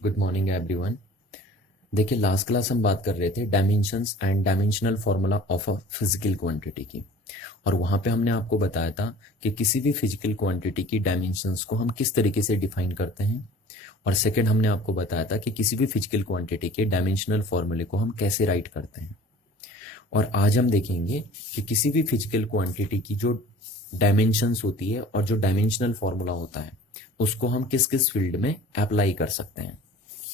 Good morning everyone. देखिए, last class हम बात कर रहे थे dimensions and dimensional formula of a physical quantity की। और वहाँ पे हमने आपको बताया था कि किसी भी फिजिकल क्वांटिटी की डायमेंशंस को हम किस तरीके से डिफाइन करते हैं। और सेकंड, हमने आपको बताया था कि किसी भी फिजिकल क्वांटिटी के डायमेंशनल फार्मूले को हम कैसे राइट करते हैं। और आज हम देखेंगे कि किसी भी फिजिकल क्वांटिटी की जो डायमेंशंस होती है और जो डायमेंशनल फार्मूला होता है उसको हम किस किस फील्ड में अप्लाई कर सकते हैं।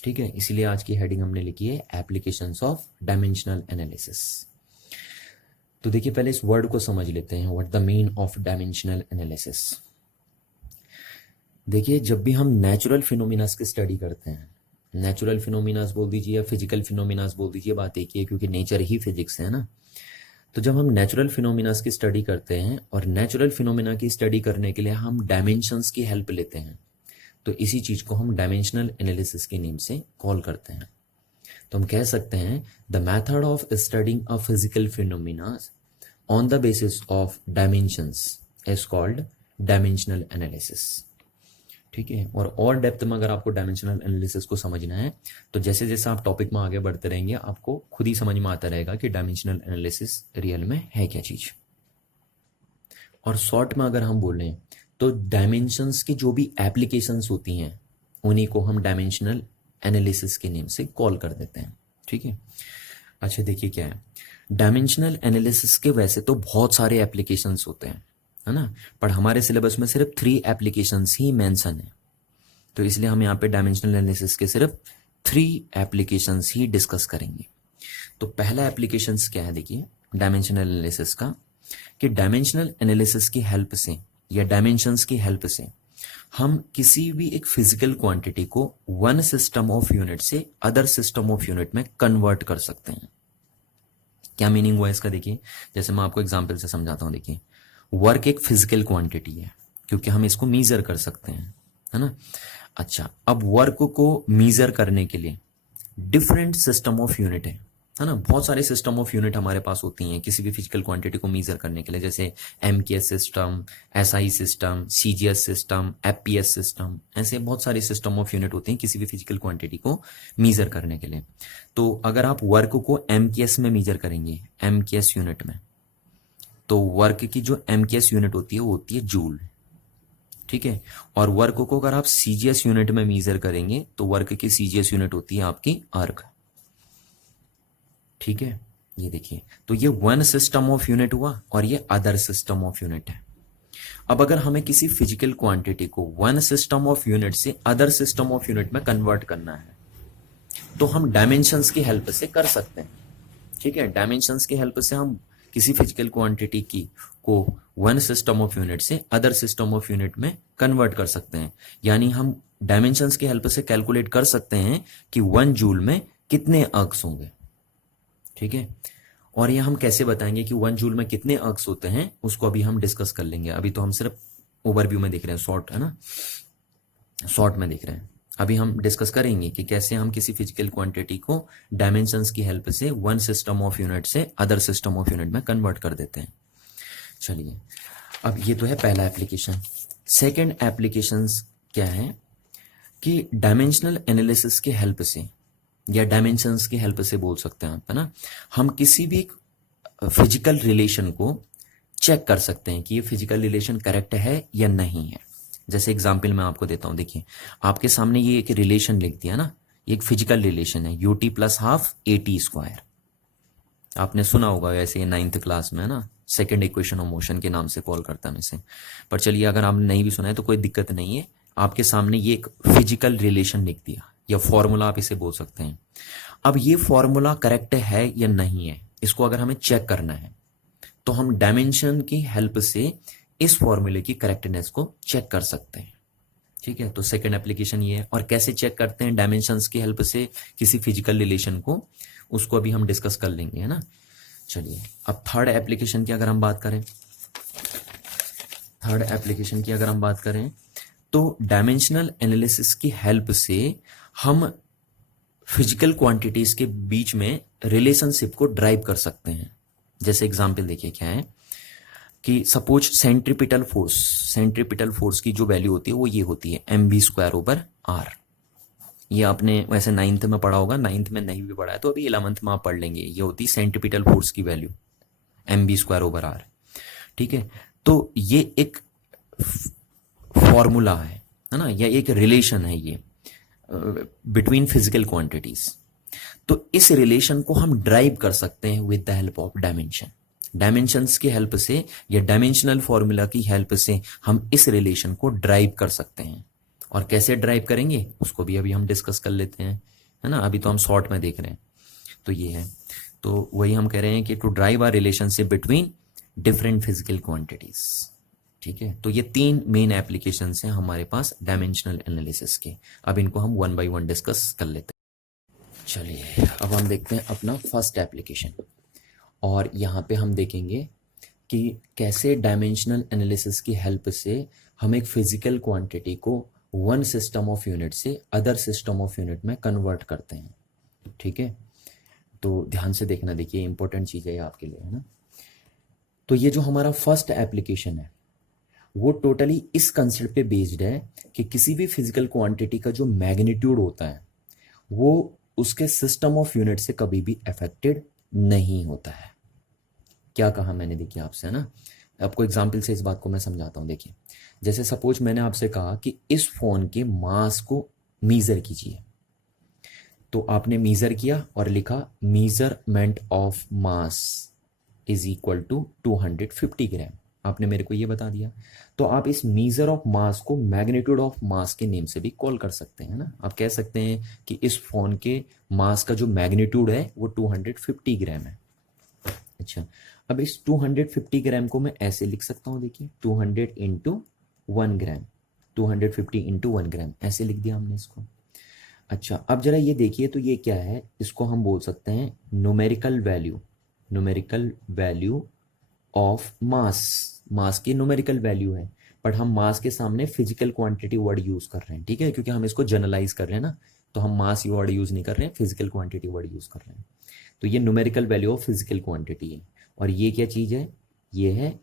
ठीक है, इसीलिए आज की हेडिंग हमने लिखी है एप्लीकेशंस ऑफ डायमेंशनल एनालिसिस। तो देखिए, पहले इस वर्ड को समझ लेते हैं, what the mean of dimensional analysis. देखिए, जब भी हम नेचुरल फिनोमिनास की स्टडी करते हैं, नेचुरल फिनोमिनास बोल दीजिए या फिजिकल फिनोमिनास बोल दीजिए, बात एक ही है क्योंकि नेचर ही फिजिक्स है ना। तो जब हम नेचुरल फिनोमिनास की स्टडी करते हैं और नेचुरल फिनोमिना की स्टडी करने के लिए हम डायमेंशंस की हेल्प लेते हैं, तो इसी चीज को हम डायमेंशनल एनालिसिस के नेम से कॉल करते हैं। तो हम कह सकते हैं the method of studying a physical phenomena on the basis of dimensions is called dimensional analysis. ठीक है, और डेप्थ में अगर आपको डायमेंशनल एनालिसिस को समझना है तो जैसे जैसे आप टॉपिक में आगे बढ़ते रहेंगे आपको खुद ही समझ में आता रहेगा कि डायमेंशनल एनालिसिस रियल में है क्या चीज। और शॉर्ट में अगर हम बोलें तो डायमेंशंस की जो भी एप्लीकेशंस होती हैं उन्हीं को हम डायमेंशनल एनालिसिस के नेम से कॉल कर देते हैं। ठीक है, अच्छा देखिए क्या है, डायमेंशनल एनालिसिस के वैसे तो बहुत सारे एप्लीकेशंस होते हैं, है ना, पर हमारे सिलेबस में सिर्फ 3 एप्लीकेशंस ही मेंशन है। तो इसलिए हम यहाँ पे डायमेंशनल एनालिसिस के सिर्फ 3 एप्लीकेशंस ही डिस्कस करेंगे। तो पहला एप्लीकेशंस क्या है, देखिए डायमेंशनल एनालिसिस का, कि डायमेंशनल एनालिसिस की हेल्प से या डायमेंशंस की हेल्प से हम किसी भी एक फिजिकल क्वांटिटी को वन सिस्टम ऑफ यूनिट से अदर सिस्टम ऑफ यूनिट में कन्वर्ट कर सकते हैं। क्या मीनिंग हुआ इसका, देखिए जैसे मैं आपको एग्जांपल से समझाता हूं। देखिए, वर्क एक फिजिकल क्वांटिटी है क्योंकि हम इसको मीजर कर सकते हैं, है ना। अच्छा, अब वर्क को मीजर करने के लिए डिफरेंट सिस्टम ऑफ यूनिट है ना, बहुत सारे सिस्टम ऑफ यूनिट हमारे पास होती हैं किसी भी फिजिकल क्वांटिटी को मीजर करने के लिए, जैसे MKS system, SI system, CGS system, FPS system, ऐसे बहुत सारे सिस्टम ऑफ यूनिट होते हैं किसी भी फिजिकल क्वांटिटी को मीजर करने के लिए। तो अगर आप वर्क को एमकेएस में मीजर करेंगे, एमकेएस यूनिट में, तो वर्क की जो एमकेएस यूनिट होती है वो होती है जूल। ठीक है, और वर्क को अगर आप सीजीएस यूनिट में मीजर करेंगे तो वर्क की सीजीएस यूनिट होती है आपकी अर्ग। ठीक है, ये देखिए, तो ये वन सिस्टम ऑफ यूनिट हुआ और ये अदर सिस्टम ऑफ यूनिट है। अब अगर हमें किसी फिजिकल क्वांटिटी को वन सिस्टम ऑफ यूनिट से अदर सिस्टम ऑफ यूनिट में कन्वर्ट करना है तो हम डायमेंशंस की हेल्प से कर सकते हैं। ठीक है, डायमेंशंस की हेल्प से हम किसी फिजिकल क्वांटिटी की को वन सिस्टम ऑफ यूनिट से अदर सिस्टम ऑफ यूनिट में कन्वर्ट कर सकते हैं। यानी हम डायमेंशंस की हेल्प से कैलकुलेट कर सकते हैं कि 1 जूल में कितने अर्क्स होंगे। ठीक है, और ये हम कैसे बताएंगे कि 1 जूल में कितने अर्क्स होते हैं उसको अभी हम डिस्कस कर लेंगे। अभी तो हम सिर्फ ओवरव्यू में देख रहे हैं, शॉर्ट है ना, शॉर्ट में देख रहे हैं। अभी हम डिस्कस करेंगे कि कैसे हम किसी फिजिकल क्वांटिटी को डायमेंशंस की हेल्प से वन सिस्टम ऑफ यूनिट से अदर सिस्टम ऑफ यूनिट में कन्वर्ट कर देते हैं। चलिए, अब ये तो है पहला एप्लीकेशन। सेकेंड एप्लीकेशन क्या है कि डायमेंशनल एनालिसिस की हेल्प से या डायमेंशंस की हेल्प से बोल सकते हैं आप, है ना, हम किसी भी फिजिकल रिलेशन को चेक कर सकते हैं कि ये फिजिकल रिलेशन करेक्ट है या नहीं है। जैसे एग्जांपल मैं आपको देता हूं, देखिए आपके सामने ये एक रिलेशन लिख दिया ना, ये एक फिजिकल रिलेशन है, UT plus half eighty square. आपने सुना होगा ऐसे, ये 9th क्लास में है ना, सेकेंड इक्वेशन ऑफ मोशन के नाम से कॉल करता है इसे। पर चलिए, अगर आपने नहीं भी सुना है तो कोई दिक्कत नहीं है, आपके सामने ये एक फिजिकल रिलेशन लिख दिया या फॉर्मूला आप इसे बोल सकते हैं। अब ये फॉर्मूला करेक्ट है या नहीं है, इसको अगर हमें चेक करना है तो हम डायमेंशन की हेल्प से इस फॉर्मूले की करेक्टनेस को चेक कर सकते हैं। ठीक है, तो सेकंड एप्लीकेशन ये है। और कैसे चेक करते हैं डायमेंशंस की हेल्प से किसी फिजिकल रिलेशन को, उसको अभी हम डिस्कस कर लेंगे, है ना। चलिए, अब थर्ड एप्लीकेशन की अगर हम बात करें, तो डायमेंशनल एनालिसिस की हेल्प से हम फिजिकल क्वांटिटीज के बीच में रिलेशनशिप को ड्राइव कर सकते हैं। जैसे एग्जांपल देखिए क्या है कि सपोज सेंट्रीपिटल फोर्स की जो वैल्यू होती है वो ये होती है mv² ओवर r। ये आपने वैसे 9th में पढ़ा होगा, 9th में नहीं भी पढ़ा है तो अभी 11th में आप पढ़ लेंगे। ये होती है सेंटीपिटल फोर्स की वैल्यू mv²/r। ठीक है, तो ये एक फॉर्मूला है ना, या एक रिलेशन है ये बिटवीन फिजिकल क्वांटिटीज। तो इस रिलेशन को हम ड्राइव कर सकते हैं with the help of dimension. Dimensions की हेल्प से या डायमेंशनल फॉर्मूला की हेल्प से हम इस रिलेशन को ड्राइव कर सकते हैं। और कैसे ड्राइव करेंगे उसको भी अभी हम डिस्कस कर लेते हैं, है ना। अभी तो हम शॉर्ट में देख रहे हैं। तो ये है, तो वही हम कह रहे हैं कि to drive our relationship between different physical quantities. ठीक है, तो ये 3 मेन एप्लीकेशंस हैं हमारे पास डायमेंशनल एनालिसिस के। अब इनको हम 1 बाय 1 डिस्कस कर लेते हैं। चलिए अब हम देखते हैं अपना फर्स्ट एप्लीकेशन, और यहाँ पे हम देखेंगे कि कैसे डायमेंशनल एनालिसिस की हेल्प से हम एक फिजिकल क्वांटिटी को वन सिस्टम ऑफ यूनिट से अदर सिस्टम ऑफ यूनिट में कन्वर्ट करते हैं। ठीक है, तो ध्यान से देखना, देखिए इंपॉर्टेंट चीज़ है ये आपके लिए, है ना। तो ये जो हमारा फर्स्ट एप्लीकेशन है वो टोटली इस कंसेप्ट पे बेस्ड है कि किसी भी फिजिकल क्वांटिटी का जो मैग्नीट्यूड होता है वो उसके सिस्टम ऑफ यूनिट से कभी भी अफेक्टेड नहीं होता है। क्या कहा मैंने, देखिए आपसे, है ना। आपको एग्जाम्पल से इस बात को मैं समझाता हूँ। देखिए, जैसे सपोज मैंने आपसे कहा कि इस फोन के मास को मीजर कीजिए, तो आपने मीजर किया और लिखा measurement of mass is equal to 250 gram. आपने मेरे को ये बता दिया, तो आप इस मीजर ऑफ मास को मैग्नीट्यूड ऑफ मास के नेम से भी कॉल कर सकते हैं ना। आप कह सकते हैं कि इस फोन के मास का जो मैग्नीट्यूड है वो 250 ग्राम है। अच्छा, अब इस 250 ग्राम को मैं ऐसे लिख सकता हूँ, देखिए 200 इंटू 1 ग्राम, 250 इंटू 1 ग्राम, ऐसे लिख दिया हमने इसको। अच्छा, अब जरा ये देखिए, तो ये क्या है, इसको हम बोल सकते हैं numerical value, numerical value of mass. Mass की न्यूमेरिकल वैल्यू है, बट हम मास के सामने फिजिकल क्वांटिटी वर्ड यूज कर रहे हैं। ठीक है, क्योंकि हम इसको जनरलाइज कर रहे हैं ना, तो हम मास वर्ड यूज नहीं कर रहे हैं, फिजिकल क्वांटिटी वर्ड यूज कर रहे हैं। तो ये numerical value of physical quantity है। और ये क्या चीज है, ये है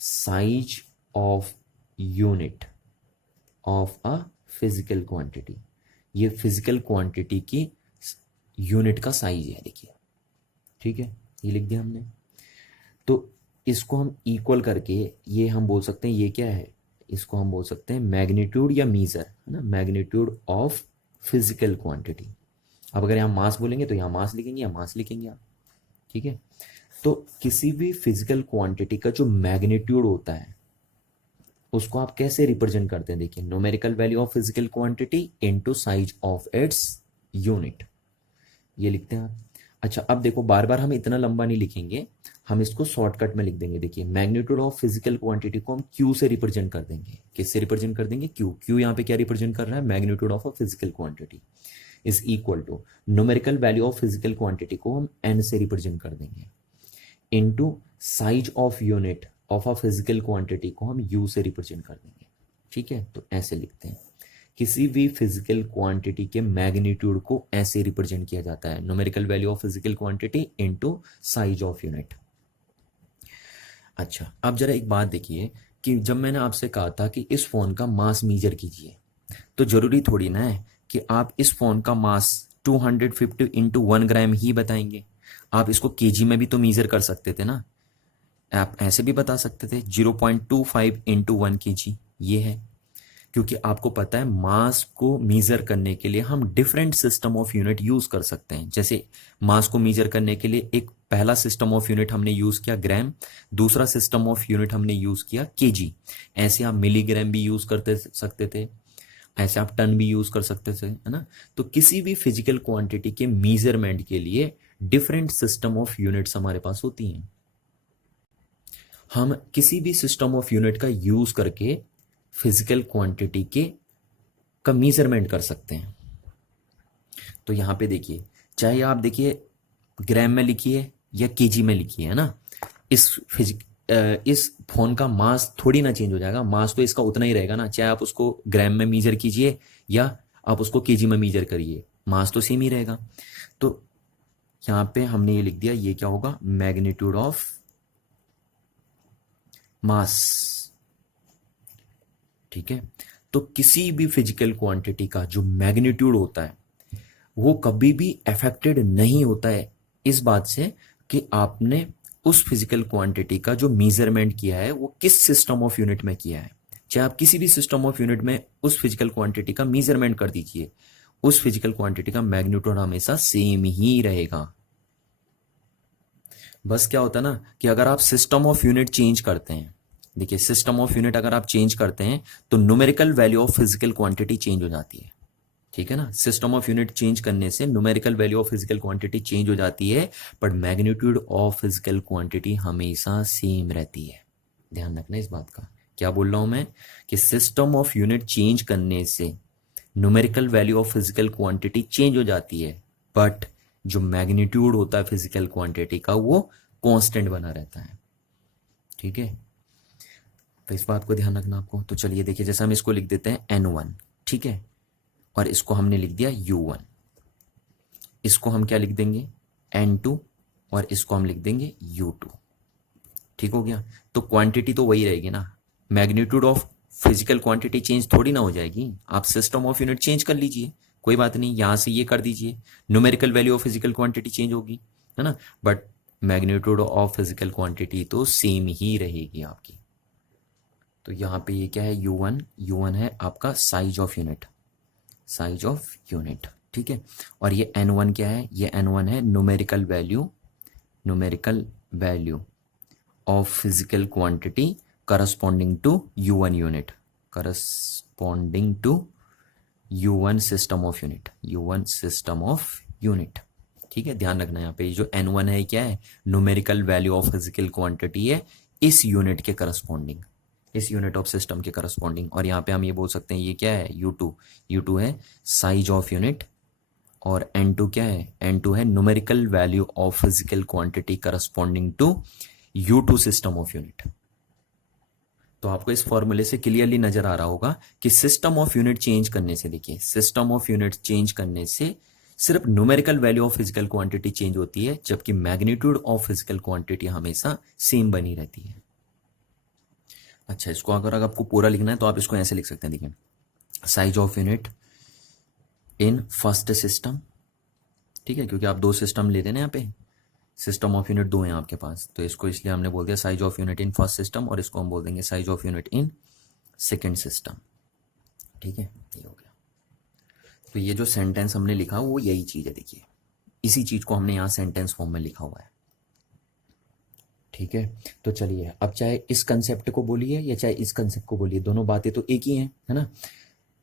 size of unit of a physical quantity. ये फिजिकल क्वांटिटी की यूनिट का साइज है, देखिए। ठीक है, ये लिख दिया हमने। तो इसको हम इक्वल करके ये हम बोल सकते हैं, ये क्या है, इसको हम बोल सकते हैं मैग्नीट्यूड या मीजर, है ना, मैग्नीट्यूड ऑफ फिजिकल क्वांटिटी। अब अगर यहाँ मास बोलेंगे तो यहाँ मास लिखेंगे या मास लिखेंगे आप। ठीक है, तो किसी भी फिजिकल क्वांटिटी का जो मैग्नीट्यूड होता है उसको आप कैसे रिप्रेजेंट करते हैं, देखिए numerical value of physical quantity into size of its unit, ये लिखते हैं आप। अच्छा, अब देखो बार बार हम इतना लंबा नहीं लिखेंगे, हम इसको शॉर्टकट में लिख देंगे। देखिए मैग्नीट्यूड ऑफ फिजिकल क्वांटिटी को हम क्यू से रिप्रेजेंट कर देंगे। किससे रिप्रेजेंट कर देंगे, क्यू। क्यू यहाँ पे क्या रिप्रेजेंट कर रहा है, magnitude of a physical quantity is equal to numerical value of physical quantity को हम एन से रिप्रेजेंट कर देंगे into size of unit of a physical quantity को हम यू से रिप्रेजेंट कर देंगे। ठीक है, तो ऐसे लिखते हैं, किसी भी फिजिकल क्वांटिटी के मैग्नीट्यूड को ऐसे रिप्रेजेंट किया जाता है, numerical value of physical quantity into size of unit. अच्छा, अब जरा एक बात देखिए कि जब मैंने आपसे कहा था कि इस फोन का मास मीजर कीजिए, तो जरूरी थोड़ी ना है कि आप इस फोन का मास 250 इंटू 1 ग्राम ही बताएंगे। आप इसको केजी में भी तो मीजर कर सकते थे ना, आप ऐसे भी बता सकते थे 0.25 इंटू 1 केजी। ये है, क्योंकि आपको पता है मास को मीजर करने के लिए हम different system of unit use कर सकते हैं। जैसे मास को मीजर करने के लिए एक पहला सिस्टम ऑफ यूनिट हमने यूज किया ग्राम, दूसरा सिस्टम ऑफ यूनिट हमने यूज किया केजी। ऐसे आप मिलीग्राम भी यूज करते सकते थे, ऐसे आप टन भी यूज कर सकते थे, है ना। तो किसी भी फिजिकल क्वांटिटी के मीजरमेंट के लिए डिफरेंट सिस्टम ऑफ यूनिट्स हमारे पास होती हैं। हम किसी भी सिस्टम ऑफ यूनिट का यूज करके फिजिकल क्वांटिटी के का मेजरमेंट कर सकते हैं। तो यहां पे देखिए, चाहे आप देखिए ग्राम में लिखिए या केजी में लिखिए, है ना, इस फोन का मास थोड़ी ना चेंज हो जाएगा, मास तो इसका उतना ही रहेगा ना, चाहे आप उसको ग्राम में मीजर कीजिए या आप उसको केजी में मीजर करिए, मास तो सेम ही रहेगा। तो यहां पे हमने ये लिख दिया, ये क्या होगा, मैग्नीट्यूड ऑफ मास। ठीक है, तो किसी भी फिजिकल क्वांटिटी का जो मैग्नीट्यूड होता है वो कभी भी अफेक्टेड नहीं होता है इस बात से कि आपने उस फिजिकल क्वांटिटी का जो मेजरमेंट किया है वो किस सिस्टम ऑफ यूनिट में किया है। चाहे आप किसी भी सिस्टम ऑफ यूनिट में उस फिजिकल क्वांटिटी का मेजरमेंट कर दीजिए, उस फिजिकल क्वांटिटी का मैग्नीट्यूड हमेशा सेम ही रहेगा। बस क्या होता है ना कि अगर आप सिस्टम ऑफ यूनिट चेंज करते हैं, देखिए सिस्टम ऑफ यूनिट अगर आप चेंज करते हैं तो numerical value of physical quantity change हो जाती है। ठीक है ना, सिस्टम ऑफ यूनिट चेंज करने से numerical value of physical quantity change हो जाती है, but magnitude of physical quantity हमेशा सेम रहती है। ध्यान रखना इस बात का। क्या बोल रहा हूं मैं कि सिस्टम ऑफ यूनिट चेंज करने से numerical value of physical quantity change हो जाती है, बट जो मैग्नीट्यूड होता है फिजिकल क्वांटिटी का वो कांस्टेंट बना रहता है। ठीक है, तो इस बात को ध्यान रखना आपको। तो चलिए देखिए, जैसे हम इसको लिख देते हैं n1, ठीक है, और इसको हमने लिख दिया u1। इसको हम क्या लिख देंगे n2, और इसको हम लिख देंगे u2। ठीक हो गया। तो क्वांटिटी तो वही रहेगी ना, magnitude of physical quantity change थोड़ी ना हो जाएगी। आप सिस्टम ऑफ यूनिट चेंज कर लीजिए, कोई बात नहीं, यहां से ये कर दीजिए, numerical value of physical quantity change होगी, है ना, but magnitude of physical quantity तो सेम ही रहेगी आपकी। तो यहाँ पे ये क्या है u1, u1 है आपका size of unit, size of unit, ठीक है। और ये n1 क्या है, ये n1 है numerical value, numerical value of physical quantity corresponding to u1 unit, corresponding to u1 system of unit, u1 system of unit. ठीक है, ध्यान रखना यहाँ पे ये जो n1 है क्या है, numerical value of physical quantity है इस यूनिट के करस्पॉन्डिंग, इस यूनिट ऑफ सिस्टम के करस्पॉन्डिंग। और यहाँ पे हम ये बोल सकते हैं ये क्या है u2, u2 है साइज ऑफ यूनिट, और n2 क्या है, n2 है numerical value of physical quantity corresponding to u2 system of unit. तो आपको इस फॉर्मूले से क्लियरली नजर आ रहा होगा कि सिस्टम ऑफ यूनिट चेंज करने से, देखिए सिस्टम ऑफ यूनिट चेंज करने से सिर्फ numerical value of physical quantity change होती है, जबकि मैग्नीट्यूड ऑफ फिजिकल क्वांटिटी हमेशा सेम बनी रहती है। अच्छा, इसको अगर आपको पूरा लिखना है तो आप इसको ऐसे लिख सकते हैं, देखिए size of unit in first system, ठीक है, क्योंकि आप दो सिस्टम ले रहे हैं यहाँ पे, सिस्टम ऑफ यूनिट दो हैं आपके पास, तो इसको इसलिए हमने बोल दिया size of unit in first system, और इसको हम बोल देंगे size of unit in second system. ठीक है, ये हो गया। तो ये जो सेंटेंस हमने लिखा वो यही चीज है, देखिए इसी चीज को हमने यहाँ सेंटेंस फॉर्म में लिखा हुआ है। ठीक है, तो चलिए अब चाहे इस कंसेप्ट को बोलिए या चाहे इस कंसेप्ट को बोलिए, दोनों बातें तो एक ही हैं, है ना।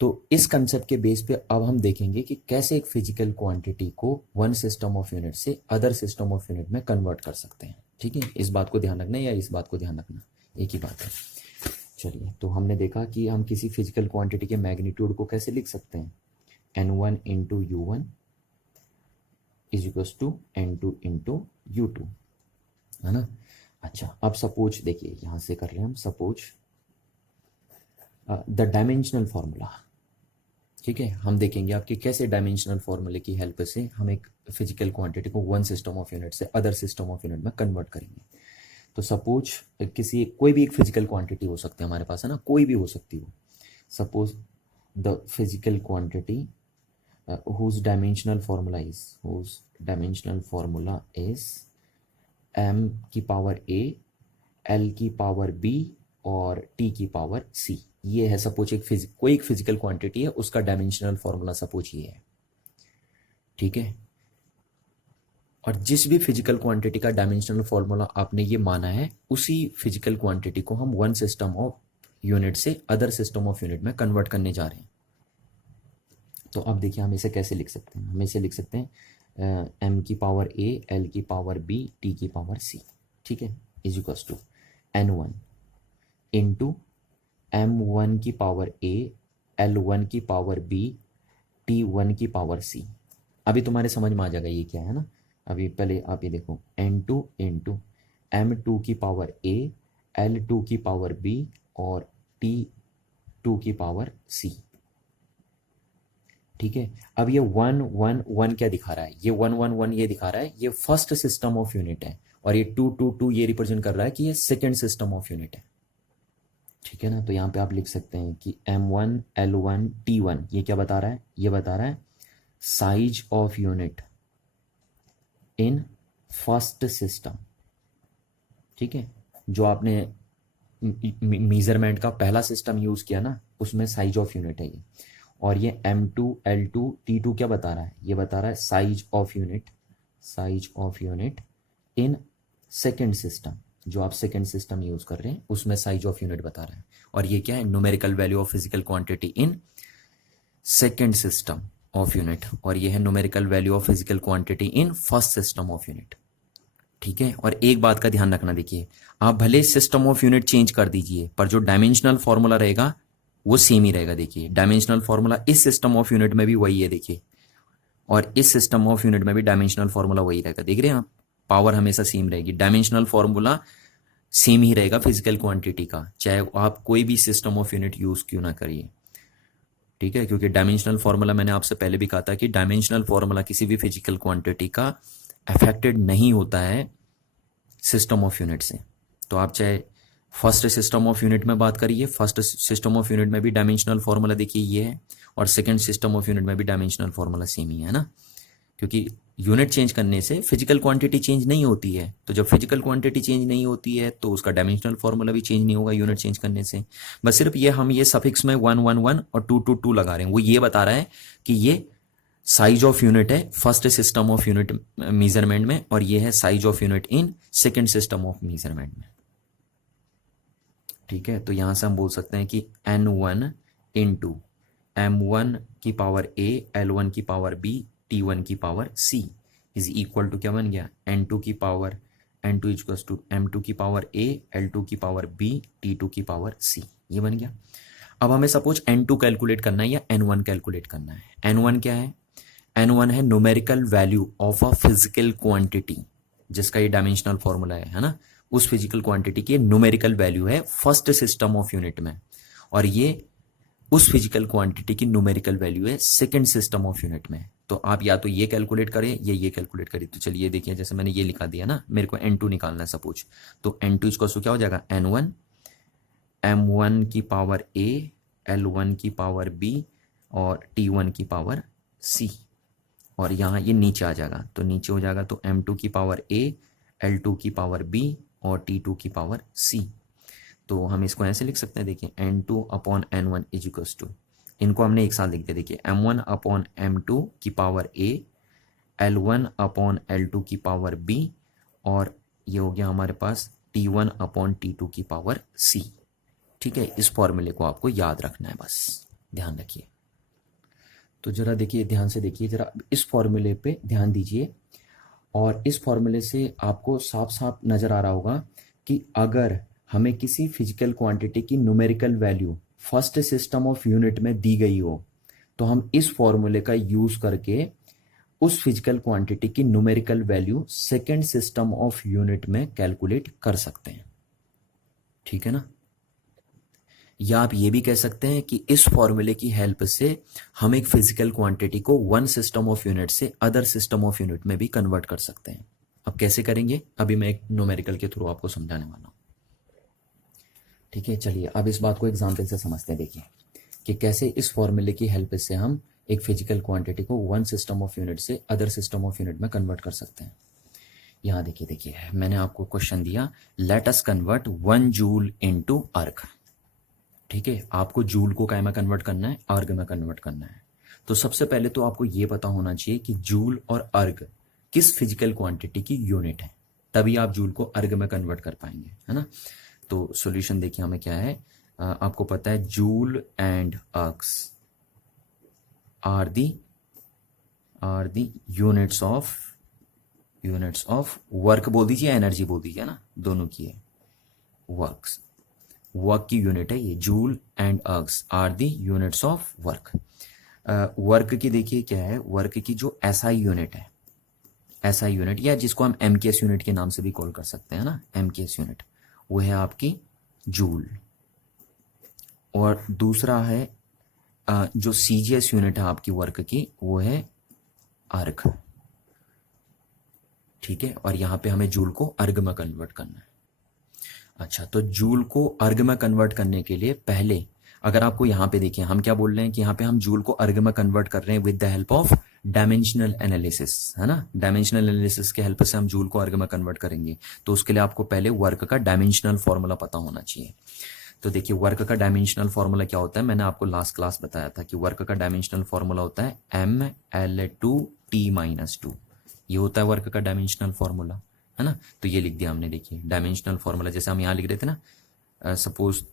तो इस कंसेप्ट के बेस पे अब हम देखेंगे कि कैसे एक फिजिकल क्वांटिटी को वन सिस्टम ऑफ यूनिट से अदर सिस्टम ऑफ यूनिट में कन्वर्ट कर सकते हैं। ठीक है, इस बात को ध्यान रखना या इस बात को ध्यान रखना, एक ही बात है। चलिए, तो हमने देखा कि हम किसी फिजिकल क्वांटिटी के मैग्नीट्यूड को कैसे लिख सकते हैं, n1 into u1 is equal to n2 into u2, है ना। अच्छा, अब सपोज देखिए यहां से कर रहे हैं हम, सपोज द डायमेंशनल फॉर्मूला। ठीक है, हम देखेंगे आपके कैसे डायमेंशनल फॉर्मूले की हेल्प से हम एक फिजिकल क्वांटिटी को वन सिस्टम ऑफ यूनिट से अदर सिस्टम ऑफ यूनिट में कन्वर्ट करेंगे। तो सपोज किसी कोई भी एक फिजिकल क्वांटिटी हो सकती है हमारे पास, है ना, कोई भी हो सकती हो। Suppose the physical quantity whose dimensional formula is m की पावर a, l की पावर b और t की पावर c। ये है सपोज कोई एक फिजिकल क्वांटिटी है, उसका डायमेंशनल फॉर्मूला सपोज ये है। ठीक है, और जिस भी फिजिकल क्वांटिटी का डायमेंशनल फॉर्मूला आपने ये माना है, उसी फिजिकल क्वांटिटी को हम वन सिस्टम ऑफ यूनिट से अदर सिस्टम ऑफ यूनिट में कन्वर्ट करने जा रहे हैं। तो अब देखिए हम इसे कैसे लिख सकते हैं, हम इसे लिख सकते हैं m की पावर a, l की पावर b, t की पावर c। ठीक है, is equal to n1 into m1 की पावर a, l1 की पावर b, t1 की पावर c। अभी तुम्हारे समझ में आ जाएगा ये क्या है ना। अभी पहले आप ये देखो, n2 इंटू m2 की पावर a, l2 की पावर b और t2 की पावर c। ठीक है, अब ये 1 1 1 क्या दिखा रहा है, ये 1 1 1 ये दिखा रहा है ये फर्स्ट सिस्टम ऑफ यूनिट है, और ये 2 2 2 ये रिप्रेजेंट कर रहा है कि ये सेकेंड सिस्टम ऑफ यूनिट है। ठीक है ना, तो यहाँ पे आप लिख सकते हैं कि m1 l1 t1 ये क्या बता रहा है, ये बता रहा है size of unit in first system. ठीक है, जो आपने मेजरमेंट का पहला सिस्टम यूज किया ना, उसमें साइज ऑफ यूनिट है ये। और ये M2 L2 T2 क्या बता रहा है? ये बता रहा है size of unit, size of unit in second system. जो आप सेकेंड सिस्टम यूज कर रहे हैं उसमें साइज ऑफ यूनिट बता रहा है। और ये क्या है? Numerical value of physical quantity in second system of unit. और ये है numerical value of physical quantity in first system of unit. ठीक है, और एक बात का ध्यान रखना, देखिए आप भले सिस्टम ऑफ यूनिट चेंज कर दीजिए पर जो डायमेंशनल फॉर्मूला रहेगा वो सेम ही रहेगा। देखिए डायमेंशनल फॉर्मूला इस सिस्टम ऑफ यूनिट में भी वही है, देखिए, और इस सिस्टम ऑफ यूनिट में भी डायमेंशनल फॉर्मूला वही रहेगा। देख रहे हैं आप, पावर हमेशा सेम रहेगी, डायमेंशनल फॉर्मूला सेम ही रहेगा फिजिकल क्वांटिटी का, चाहे आप कोई भी सिस्टम ऑफ यूनिट यूज क्यों ना करिए। ठीक है, क्योंकि डायमेंशनल फॉर्मूला मैंने आपसे पहले भी कहा था कि डायमेंशनल फॉर्मूला किसी भी फिजिकल क्वांटिटी का अफेक्टेड नहीं होता है सिस्टम ऑफ यूनिट से। तो आप चाहे फर्स्ट सिस्टम ऑफ यूनिट में बात करिए, फर्स्ट सिस्टम ऑफ यूनिट में भी डायमेंशनल फॉर्मूला देखिए ये है, और सेकंड सिस्टम ऑफ यूनिट में भी डायमेंशनल फॉर्मूला सेम ही है ना, क्योंकि यूनिट चेंज करने से फिजिकल क्वांटिटी चेंज नहीं होती है। तो जब फिजिकल क्वांटिटी चेंज नहीं होती है तो उसका डायमेंशनल फॉर्मूला भी चेंज नहीं होगा यूनिट चेंज करने से। बस सिर्फ ये हम ये सफिक्स में 1 1 1 और 2 2 2 लगा रहे हैं, वो ये बता रहा है कि ये साइज ऑफ यूनिट है first system of unit measurement में, और ये है size of unit in second system of measurement में। ठीक है, तो यहां से हम बोल सकते हैं कि N1 इंटू M1 की पावर A, L1 की पावर B, T1 की power C is equal to क्या बन गया? N2 की power N2 equal to M2 की पावर A, L2 की पावर B, T2 की पावर C, ये बन गया। अब हमें सपोज N2 कैलकुलेट करना है या N1 कैलकुलेट करना है। N1 क्या है? N1 है numerical value of a physical quantity, जिसका ये डायमेंशनल फॉर्मूला है ना, उस फिजिकल क्वांटिटी की न्यूमेरिकल वैल्यू है फर्स्ट सिस्टम ऑफ यूनिट में, और ये उस फिजिकल क्वांटिटी की न्यूमेरिकल वैल्यू है सेकंड सिस्टम ऑफ यूनिट में। तो आप या तो ये कैलकुलेट करें या ये कैलकुलेट करें। तो चलिए देखिए, जैसे मैंने ये लिखा दिया ना, मेरे को N2 निकालना है सपोज, तो N2 इसको क्या हो जाएगा? N1 M1 की पावर A, L1 की पावर B और T1 की पावर C, और यहाँ ये नीचे आ जाएगा, तो नीचे हो जाएगा तो M2 की पावर A, L2 की पावर B और T2 की पावर C। तो हम इसको ऐसे लिख सकते हैं, देखिए N2 upon N1 is equals to, इनको हमने एक साथ लिख दिया, देखिए M1 अपॉन M2 की power A, L1 upon L2 की पावर B, और ये हो गया हमारे पास T1 अपॉन T2 की पावर C। ठीक है, इस फॉर्मूले को आपको याद रखना है, बस ध्यान रखिए। तो जरा देखिए, ध्यान से देखिए, जरा इस फॉर्मूले पे ध्यान दीजिए, और इस फॉर्मूले से आपको साफ साफ नजर आ रहा होगा कि अगर हमें किसी फिजिकल क्वांटिटी की numerical value first system of unit में दी गई हो, तो हम इस फॉर्मूले का यूज करके उस फिजिकल क्वांटिटी की numerical value second system of unit में कैलकुलेट कर सकते हैं। ठीक है ना? या आप ये भी कह सकते हैं कि इस फॉर्मूले की हेल्प से हम एक फिजिकल क्वांटिटी को वन सिस्टम ऑफ यूनिट से अदर सिस्टम ऑफ यूनिट में भी कन्वर्ट कर सकते हैं। अब कैसे करेंगे, अभी मैं एक न्यूमेरिकल के थ्रू आपको समझाने वाला हूं। ठीक है, चलिए अब इस बात को एग्जाम्पल से समझते हैं। देखिए कि कैसे इस फॉर्मूले की हेल्प से हम एक फिजिकल क्वांटिटी को वन सिस्टम ऑफ यूनिट से अदर सिस्टम ऑफ यूनिट में कन्वर्ट कर सकते हैं। यहां देखिए मैंने आपको क्वेश्चन दिया, let us convert 1 joule into अर्ग। ठीक है, आपको जूल को क्या में कन्वर्ट करना है? अर्ग में कन्वर्ट करना है। तो सबसे पहले तो आपको यह पता होना चाहिए कि जूल और अर्ग किस फिजिकल क्वांटिटी की यूनिट है, तभी आप जूल को अर्ग में कन्वर्ट कर पाएंगे, है ना। तो सॉल्यूशन देखिए हमें क्या है, आपको पता है joule and ergs are the units of work बोल दीजिए, एनर्जी बोल दीजिए ना, दोनों की है। वर्क की यूनिट है ये, joule and ergs are the units of work. Work की देखिए क्या है, वर्क की जो एसआई यूनिट है, एसआई यूनिट या जिसको हम एमकेएस यूनिट के नाम से भी कॉल कर सकते हैं ना, एमकेएस यूनिट, वो है आपकी जूल। और दूसरा है जो सीजीएस यूनिट है आपकी वर्क की, वो है अर्ग। ठीक है, और यहां पे हमें जूल को अर्ग में कन्वर्ट करना है। अच्छा, तो जूल को अर्ग में कन्वर्ट करने के लिए पहले अगर आपको यहां पे देखिए, हम क्या बोल रहे हैं कि यहां पे हम जूल को अर्ग में कन्वर्ट कर रहे हैं with the help of dimensional analysis, है ना। डायमेंशनल एनालिसिस के हेल्प से हम जूल को अर्ग में कन्वर्ट करेंगे, तो उसके लिए आपको पहले वर्क का डायमेंशनल फॉर्मूला पता होना चाहिए। तो देखिए वर्क का डायमेंशनल फॉर्मूला क्या होता है, मैंने आपको लास्ट क्लास बताया था कि वर्क का डायमेंशनल फॉर्मूला होता है ML2T-2। ये होता है वर्क का डायमेंशनल फॉर्मूला, है ना। तो ये लिख दिया हमने, देखिए डायमेंशनल फॉर्मूला, जैसे हम यहाँ लिख रहे थे ना, सपोज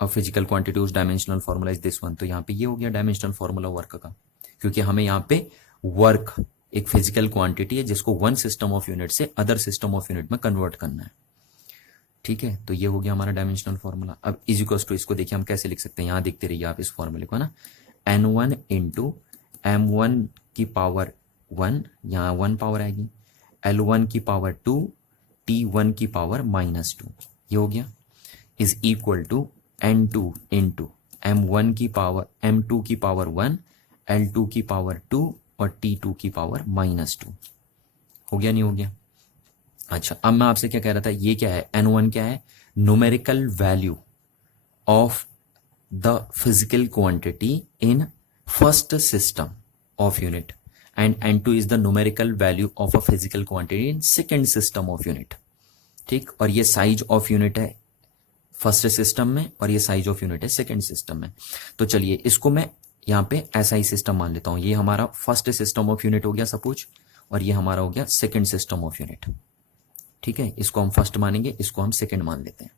अ फिजिकल क्वांटिटी उस dimensional formula is this one, तो यहाँ पे ये हो गया डायमेंशनल फॉर्मूला वर्क का, क्योंकि हमें यहाँ पे वर्क एक फिजिकल क्वांटिटी है जिसको वन सिस्टम ऑफ यूनिट से अदर सिस्टम ऑफ यूनिट में कन्वर्ट करना है, ठीक है। तो ये हो गया हमारा डायमेंशनल फॉर्मूला। अब इज इक्वल्स टू, इसको देखिए हम कैसे लिख सकते हैं, यहाँ देखते रहिए आप इस फॉर्मूले को ना, N1 इंटू M1 की पावर 1, यहाँ 1 पावर आएगी, L1 की पावर 2, T1 की पावर -2, ये हो गया, is equal to N2 into M1 की पावर M2 की पावर 1, L2 की पावर 2 और T2 की पावर -2। हो गया नहीं हो गया? अच्छा, अब मैं आपसे क्या कह रहा था, ये क्या है, N1 क्या है, numerical value of the physical quantity in first system of unit, and N2 is the numerical value of a physical quantity in second system of unit, ठीक। और ये साइज ऑफ यूनिट है फर्स्ट सिस्टम में, और ये size of unit है second system में। तो चलिए इसको मैं यहाँ पे ऐसा ही सिस्टम मान लेता हूँ, ये हमारा फर्स्ट सिस्टम ऑफ यूनिट हो गया सपोज, और ये हमारा हो गया सेकेंड सिस्टम ऑफ यूनिट, ठीक है। इसको हम फर्स्ट मानेंगे, इसको हम सेकेंड मान लेते हैं,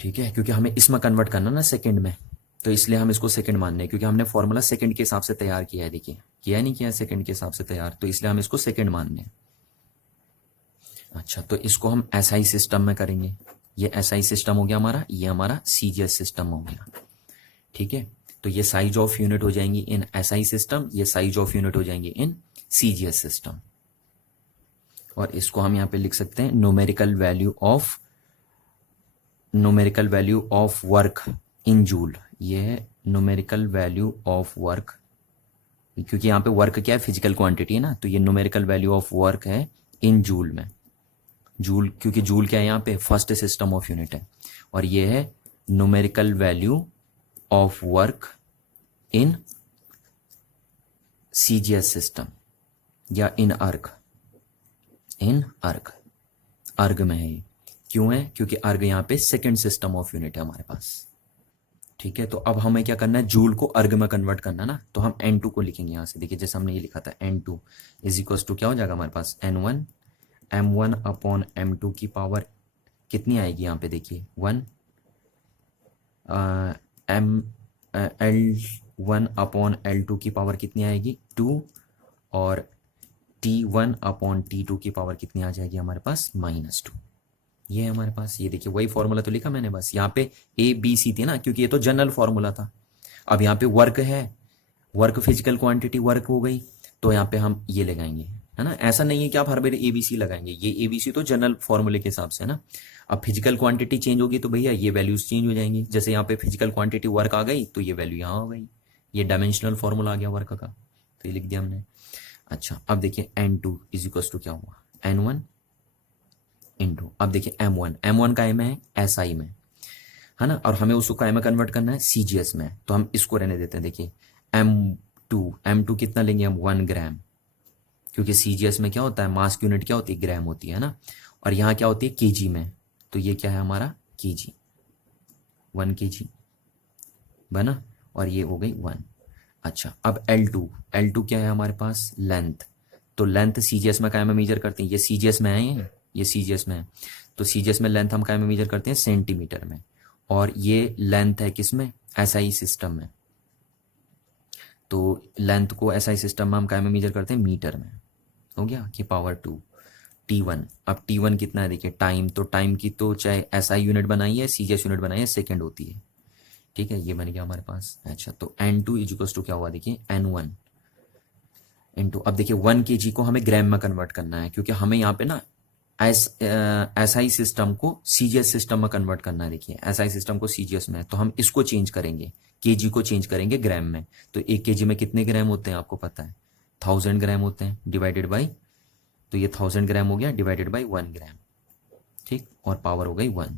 ठीक है, क्योंकि हमें इसमें कन्वर्ट करना ना सेकेंड में, तो इसलिए हम इसको सेकेंड मान रहे हैं, क्योंकि हमने फॉर्मूला सेकेंड के हिसाब से तैयार किया है, देखिए किया नहीं किया सेकेंड के हिसाब से तैयार, तो इसलिए हम इसको सेकेंड मान रहे हैं। अच्छा, तो इसको हम एसआई सिस्टम में करेंगे, ये एसआई सिस्टम हो गया हमारा, ये हमारा सीजीएस सिस्टम हो गया, ठीक है। तो ये साइज ऑफ यूनिट हो जाएंगी इन एसआई सिस्टम, ये साइज ऑफ यूनिट हो जाएंगी इन सीजीएस सिस्टम, और इसको हम यहाँ पे लिख सकते हैं numerical value of work in joule, ये है न्यूमेरिकल वैल्यू ऑफ वर्क, क्योंकि यहाँ पे वर्क क्या है, फिजिकल क्वांटिटी है ना, तो ये न्यूमेरिकल वैल्यू ऑफ वर्क है इन जूल में, जूल, क्योंकि जूल क्या है यहाँ पे, फर्स्ट सिस्टम ऑफ यूनिट है, और ये है numerical value of work in CGS system या इन अर्ग में है ये, क्यों है, क्योंकि अर्ग यहाँ पे सेकेंड सिस्टम ऑफ यूनिट है हमारे पास, ठीक है। तो अब हमें क्या करना है, जूल को अर्ग में कन्वर्ट करना ना, तो हम N2 को लिखेंगे यहाँ से, देखिए जैसे हमने ये लिखा था N2 इज इक्वल्स टू क्या हो जाएगा हमारे पास, N1 M1 अपॉन M2 की पावर कितनी आएगी यहाँ पे, देखिए 1, L1 अपॉन L2 की पावर कितनी आएगी 2, और T1 अपॉन T2 की पावर कितनी आ जाएगी हमारे पास -2, ये है हमारे पास, ये देखिए वही फॉर्मूला तो लिखा मैंने, बस यहाँ पे ABC थी ना, क्योंकि ये तो जनरल फॉर्मूला था। अब यहाँ पे वर्क है, वर्क फिजिकल क्वांटिटी वर्क हो गई, तो यहाँ पे हम ये लगाएंगे, है ना। ऐसा नहीं है कि आप हर बार ABC लगाएंगे, ये ABC तो जनरल फॉर्मूले के हिसाब से है ना। अब फिजिकल क्वांटिटी चेंज होगी तो भैया ये वैल्यूज चेंज हो जाएंगी, जैसे यहाँ पे फिजिकल क्वांटिटी वर्क आ गई तो ये वैल्यू यहाँ हो गई, ये डायमेंशनल फॉर्मूला आ गया वर्क का, तो ये लिख दिया हमने। अच्छा, अब देखिए N2 इज इक्वल टू क्या हुआ, N1 इंटू, अब देखिए M1 का में है SI में, है ना, और हमें उसको काय में कन्वर्ट करना है CGS में, तो हम इसको रहने देते हैं। देखिए M2 कितना लेंगे हम, 1 ग्राम, क्योंकि CGS में क्या होता है, मास की यूनिट क्या होती है, ग्राम होती है ना, और यहाँ क्या होती है केजी में, तो ये क्या है हमारा केजी, 1 kg बना, और ये हो गई 1। अच्छा, अब L2 क्या है हमारे पास, लेंथ, तो लेंथ CGS में काय में मेजर करते हैं, ये CGS में है, ये CGS में है, तो CGS में लेंथ हम काय में मेजर करते हैं, सेंटीमीटर में, और ये लेंथ है किसमें, SI सिस्टम में, तो लेंथ को SI सिस्टम में हम काय में मेजर करते हैं, मीटर में, हो गया कि पावर 2। T1, अब T1 कितना है, देखिए टाइम, तो टाइम की तो चाहे SI यूनिट बनाई है CGS यूनिट बनाई है, सेकेंड होती है, ठीक है, ये बन गया हमारे पास। अच्छा, तो N2 इज इक्वल टू क्या हुआ, देखिए N1 इंटू, अब देखिए 1 kg को हमें ग्राम में कन्वर्ट करना है, क्योंकि हमें यहाँ पे ना SI सिस्टम को CGS सिस्टम में कन्वर्ट करना है। देखिए SI सिस्टम को CGS में, तो हम इसको चेंज करेंगे, kg को चेंज करेंगे ग्राम में, तो 1 kg में कितने ग्राम होते हैं आपको पता है, 1000 ग्राम होते हैं, डिवाइडेड बाई, तो ये 1000 ग्राम हो गया डिवाइडेड बाई 1 ग्राम, ठीक, और पावर हो गई 1,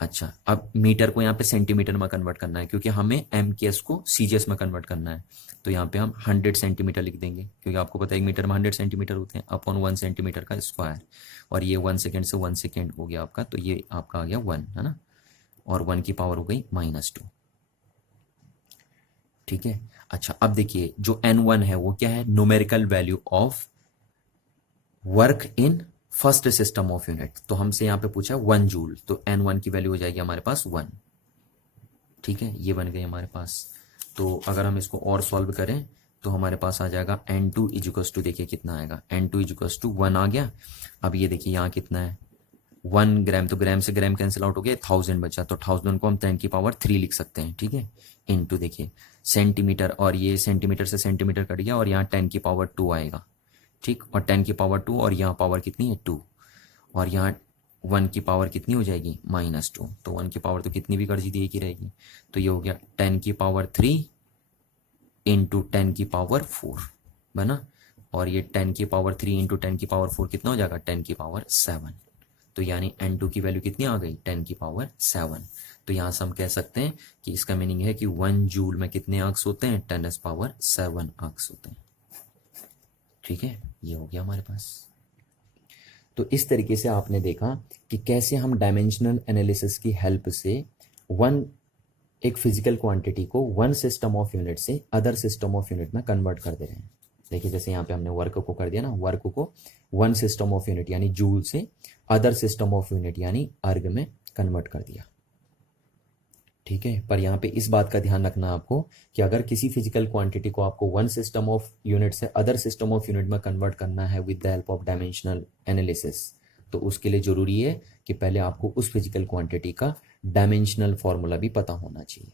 अच्छा, अब मीटर को यहाँ पे सेंटीमीटर में कन्वर्ट करना है, क्योंकि हमें MKS को CGS में कन्वर्ट करना है। तो यहाँ पे हम 100 सेंटीमीटर लिख देंगे, क्योंकि आपको पता है 1 मीटर में 100 सेंटीमीटर होते हैं, अपॉन 1 सेंटीमीटर का स्क्वायर। और ये 1 सेकेंड से 1 सेकेंड हो गया आपका, तो ये आपका आ गया 1, है ना। और 1 की पावर हो गई -2। ठीक है। अच्छा, अब देखिए जो N1 है वो क्या है, numerical value of work in first system of unit. तो हमसे यहाँ पे पूछा 1 जूल, तो N1 की वैल्यू हो जाएगी हमारे पास 1। ठीक है, ये बन गई हमारे पास। तो अगर हम इसको और सॉल्व करें तो हमारे पास आ जाएगा N2 इजिकल्स टू, देखिए कितना आएगा, N2 इजिकल्स टू 1 आ गया। अब ये देखिए यहाँ कितना है, 1 ग्राम, तो ग्राम से ग्राम कैंसिल आउट हो गया, 1000 बचा, तो 1000 को हम 10⁻³ लिख सकते हैं। ठीक है, इनटू देखिए सेंटीमीटर, और ये सेंटीमीटर से सेंटीमीटर कट गया, और यहाँ 10⁻² आएगा। ठीक, और 10⁻², और यहाँ पावर कितनी है 2, और यहाँ 1 की पावर कितनी हो जाएगी -2। तो 1 की पावर तो कितनी भी कर दी एक ही रहेगी। तो ये हो गया 10⁻³ इंटू 10⁻⁴, बना। और ये 10⁻³ इंटू 10⁻⁴ कितना हो जाएगा 10⁻7। तो यानी N2 की वैल्यू कितनी आ गई 10⁻7। तो यहाँ से हम कह सकते हैं कि इसका मीनिंग है कि 1 जूल में कितने आर्क्स होते हैं, 10⁻7 आर्क्स होते हैं। ठीक है, ये हो गया हमारे पास। तो इस तरीके से आपने देखा कि कैसे हम डायमेंशनल एनालिसिस की हेल्प से एक फिजिकल क्वांटिटी को वन सिस्टम ऑफ यूनिट से अदर सिस्टम ऑफ यूनिट में कन्वर्ट कर दे रहे हैं। देखिए जैसे यहाँ पे हमने वर्क को कर दिया ना, वर्क को वन सिस्टम ऑफ यूनिट यानी जूल से अदर सिस्टम ऑफ यूनिट यानी अर्ग में कन्वर्ट कर दिया। ठीक है, पर यहाँ पे इस बात का ध्यान रखना आपको कि अगर किसी फिजिकल क्वांटिटी को आपको वन सिस्टम ऑफ यूनिट से अदर सिस्टम ऑफ यूनिट में कन्वर्ट करना है with the help of dimensional analysis, तो उसके लिए जरूरी है कि पहले आपको उस फिजिकल क्वांटिटी का डायमेंशनल फॉर्मूला भी पता होना चाहिए।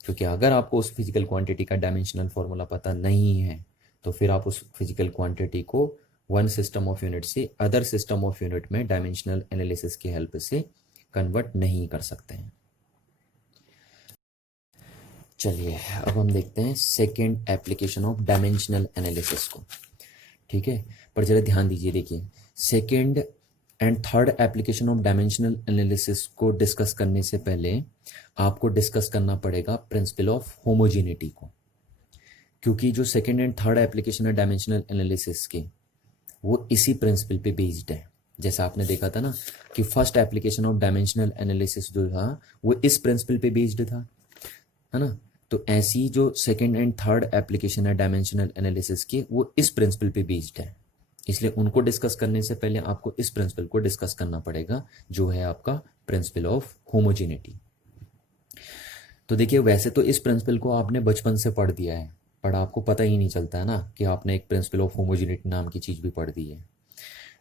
क्योंकि अगर आपको उस फिजिकल क्वांटिटी का डायमेंशनल फॉर्मूला पता नहीं है तो फिर आप उस फिजिकल क्वांटिटी को वन सिस्टम ऑफ यूनिट से अदर सिस्टम ऑफ यूनिट में डायमेंशनल एनालिसिस की हेल्प से कन्वर्ट नहीं कर सकते हैं। चलिए अब हम देखते हैं second application of dimensional analysis को। ठीक है, पर जरा ध्यान दीजिए, देखिए second and third application of dimensional analysis को डिस्कस करने से पहले आपको डिस्कस करना पड़ेगा प्रिंसिपल ऑफ होमोजेनिटी को, क्योंकि जो सेकेंड एंड थर्ड एप्लीकेशन है डायमेंशनल एनालिसिस के वो इसी प्रिंसिपल पे बेस्ड है। जैसा आपने देखा था ना कि first application of dimensional analysis जो था वो इस प्रिंसिपल पे बेस्ड था, है ना। तो ऐसी जो सेकेंड एंड थर्ड एप्लीकेशन है डायमेंशनल एनालिसिस की वो इस प्रिंसिपल पे बेस्ड है, इसलिए उनको डिस्कस करने से पहले आपको इस प्रिंसिपल को डिस्कस करना पड़ेगा जो है आपका प्रिंसिपल ऑफ होमोजेनिटी। तो देखिए वैसे तो इस प्रिंसिपल को आपने बचपन से पढ़ दिया है, पर आपको पता ही नहीं चलता है ना कि आपने एक प्रिंसिपल ऑफ होमोजेनिटी नाम की चीज़ भी पढ़ दी है।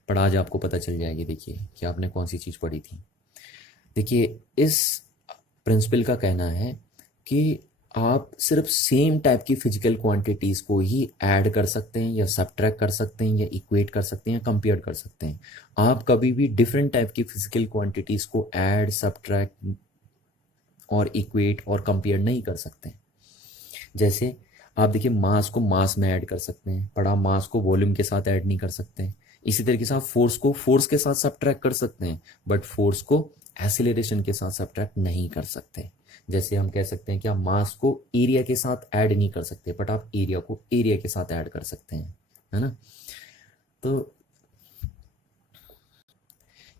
पर आज आपको पता चल जाएगी, देखिए कि आपने कौन सी चीज़ पढ़ी थी। देखिए इस प्रिंसिपल का कहना है कि आप सिर्फ सेम टाइप की फिजिकल क्वांटिटीज़ को ही ऐड कर सकते हैं या सब्ट्रैक्ट कर सकते हैं या इक्वेट कर सकते हैं या कंपेयर कर सकते हैं। आप कभी भी डिफरेंट टाइप की फिजिकल क्वांटिटीज़ को ऐड, सब्ट्रैक्ट और इक्वेट और कंपेयर नहीं कर सकते। जैसे आप देखिए मास को मास में ऐड कर सकते हैं, पर आप मास को वॉल्यूम के साथ ऐड नहीं कर सकते। इसी तरीके से आप फोर्स को फोर्स के साथ सब्ट्रैक्ट कर सकते हैं, बट फोर्स को एक्सीलरेशन के साथ सब्ट्रैक्ट नहीं कर सकते। जैसे हम कह सकते हैं कि आप मास को एरिया के साथ ऐड नहीं कर सकते, बट आप एरिया को एरिया के साथ ऐड कर सकते हैं, है ना। तो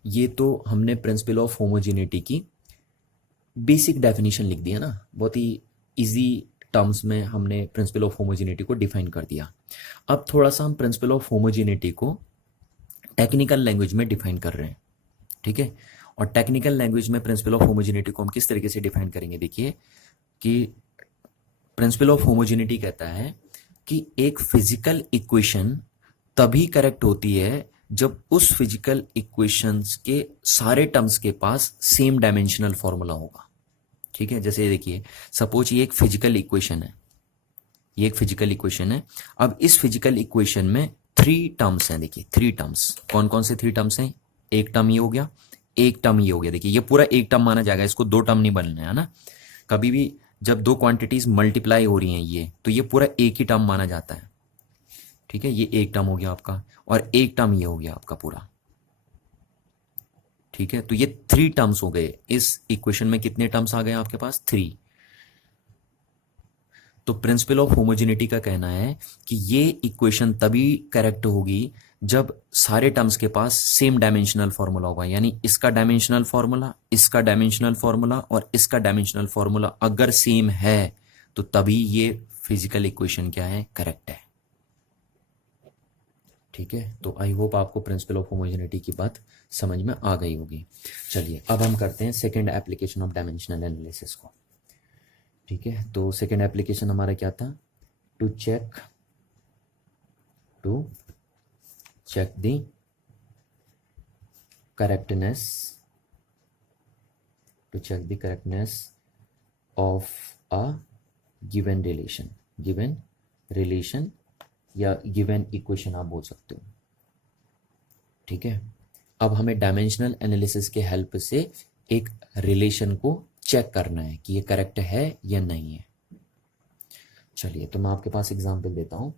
ये तो हमने प्रिंसिपल ऑफ होमोजेनिटी की बेसिक डेफिनेशन लिख दी है ना, बहुत ही इजी टर्म्स में हमने प्रिंसिपल ऑफ होमोजेनिटी को डिफाइन कर दिया। अब थोड़ा सा हम प्रिंसिपल ऑफ होमोजेनिटी को टेक्निकल लैंग्वेज में डिफाइन कर रहे हैं। ठीक है, और टेक्निकल लैंग्वेज में प्रिंसिपल ऑफ होमोजेनिटी को हम किस तरीके से डिफाइन करेंगे। देखिए कि प्रिंसिपल ऑफ होमोजेनिटी कहता है कि एक फिजिकल इक्वेशन तभी करेक्ट होती है जब उस फिजिकल इक्वेशंस के सारे टर्म्स के पास सेम डायमेंशनल फॉर्मूला होगा। ठीक है, जैसे देखिए सपोज ये एक फिजिकल इक्वेशन है, ये एक फिजिकल इक्वेशन है। अब इस फिजिकल इक्वेशन में 3 टर्म्स हैं। देखिए 3 टर्म्स, कौन कौन से 3 टर्म्स हैं। एक टर्म ये हो गया, एक टर्म ये हो गया। देखिए ये पूरा एक टर्म माना जाएगा, इसको 2 टर्म नहीं बनना है ना। कभी भी जब 2 क्वांटिटीज मल्टीप्लाई हो रही हैं ये, तो ये पूरा एक ही टर्म माना जाता है। ठीक है, ये एक टर्म हो गया आपका, और एक टर्म ये हो गया आपका पूरा। ठीक है, तो ये 3 टर्म्स हो गए। इस इक्वेशन में कितने टर्म्स आ गए आपके पास? 3। तो प्रिंसिपल ऑफ होमोजेनिटी का कहना है कि ये इक्वेशन तभी करेक्ट होगी जब सारे टर्म्स के पास सेम डायमेंशनल फॉर्मूला होगा, यानी इसका डायमेंशनल फॉर्मूला, इसका डायमेंशनल फॉर्मूला और इसका डायमेंशनल फॉर्मूला अगर सेम है तो तभी ये फिजिकल इक्वेशन क्या है? करेक्ट है। ठीक है, तो आई होप आपको प्रिंसिपल ऑफ होमोजेनिटी की बात समझ में आ गई होगी। चलिए अब हम करते हैं second application of dimensional analysis को। ठीक है, तो सेकेंड एप्लीकेशन हमारा क्या था? To check the correctness of a given relation या गिवन इक्वेशन आप बोल सकते हो। ठीक है, अब हमें डायमेंशनल एनालिसिस के हेल्प से एक रिलेशन को चेक करना है कि ये करेक्ट है या नहीं है। चलिए, तो मैं आपके पास एग्जांपल देता हूं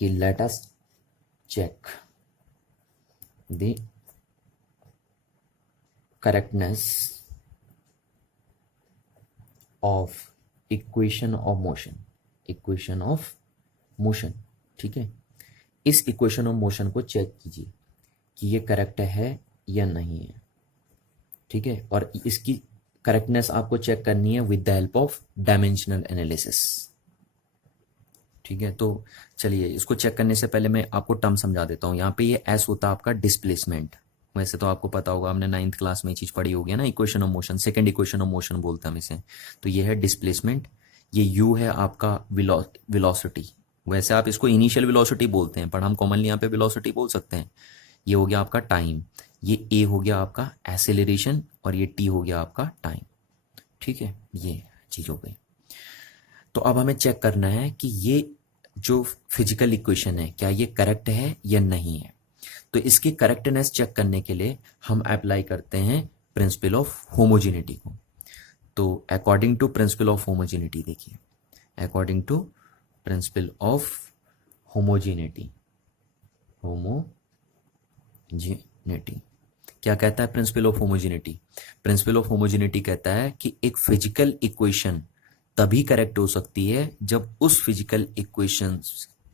कि let us check the correctness of equation of motion. ठीक है, इस इक्वेशन ऑफ मोशन को चेक कीजिए कि ये करेक्ट है या नहीं है। ठीक है, और इसकी करेक्टनेस आपको चेक करनी है with the help of dimensional analysis. ठीक है, तो चलिए इसको चेक करने से पहले मैं आपको टर्म समझा देता हूँ। यहाँ पे ये एस होता है आपका डिस्प्लेसमेंट। वैसे तो आपको पता होगा, हमने 9th क्लास में ये चीज पढ़ी होगी ना, equation of motion, second equation of motion बोलते हैं हम इसे। तो ये है डिस्प्लेसमेंट, ये यू है आपका वेलोसिटी। वैसे आप इसको इनिशियल वेलोसिटी बोलते हैं, पर हम कॉमनली यहाँ पे वेलोसिटी बोल सकते हैं। ये हो गया आपका टाइम, ये ए हो गया आपका एसेलरेशन और ये टी हो गया आपका टाइम। ठीक है, ये चीज हो गई। तो अब हमें चेक करना है कि ये जो फिजिकल इक्वेशन है क्या ये करेक्ट है या नहीं है। तो इसकी करेक्टनेस चेक करने के लिए हम अप्लाई करते हैं प्रिंसिपल ऑफ होमोजेनिटी को। तो according to principle of homogeneity, देखिए according to principle of homogeneity क्या कहता है principle of homogeneity? Principle of homogeneity कहता है कि एक फिजिकल इक्वेशन तभी करेक्ट हो सकती है जब उस फिजिकल इक्वेशन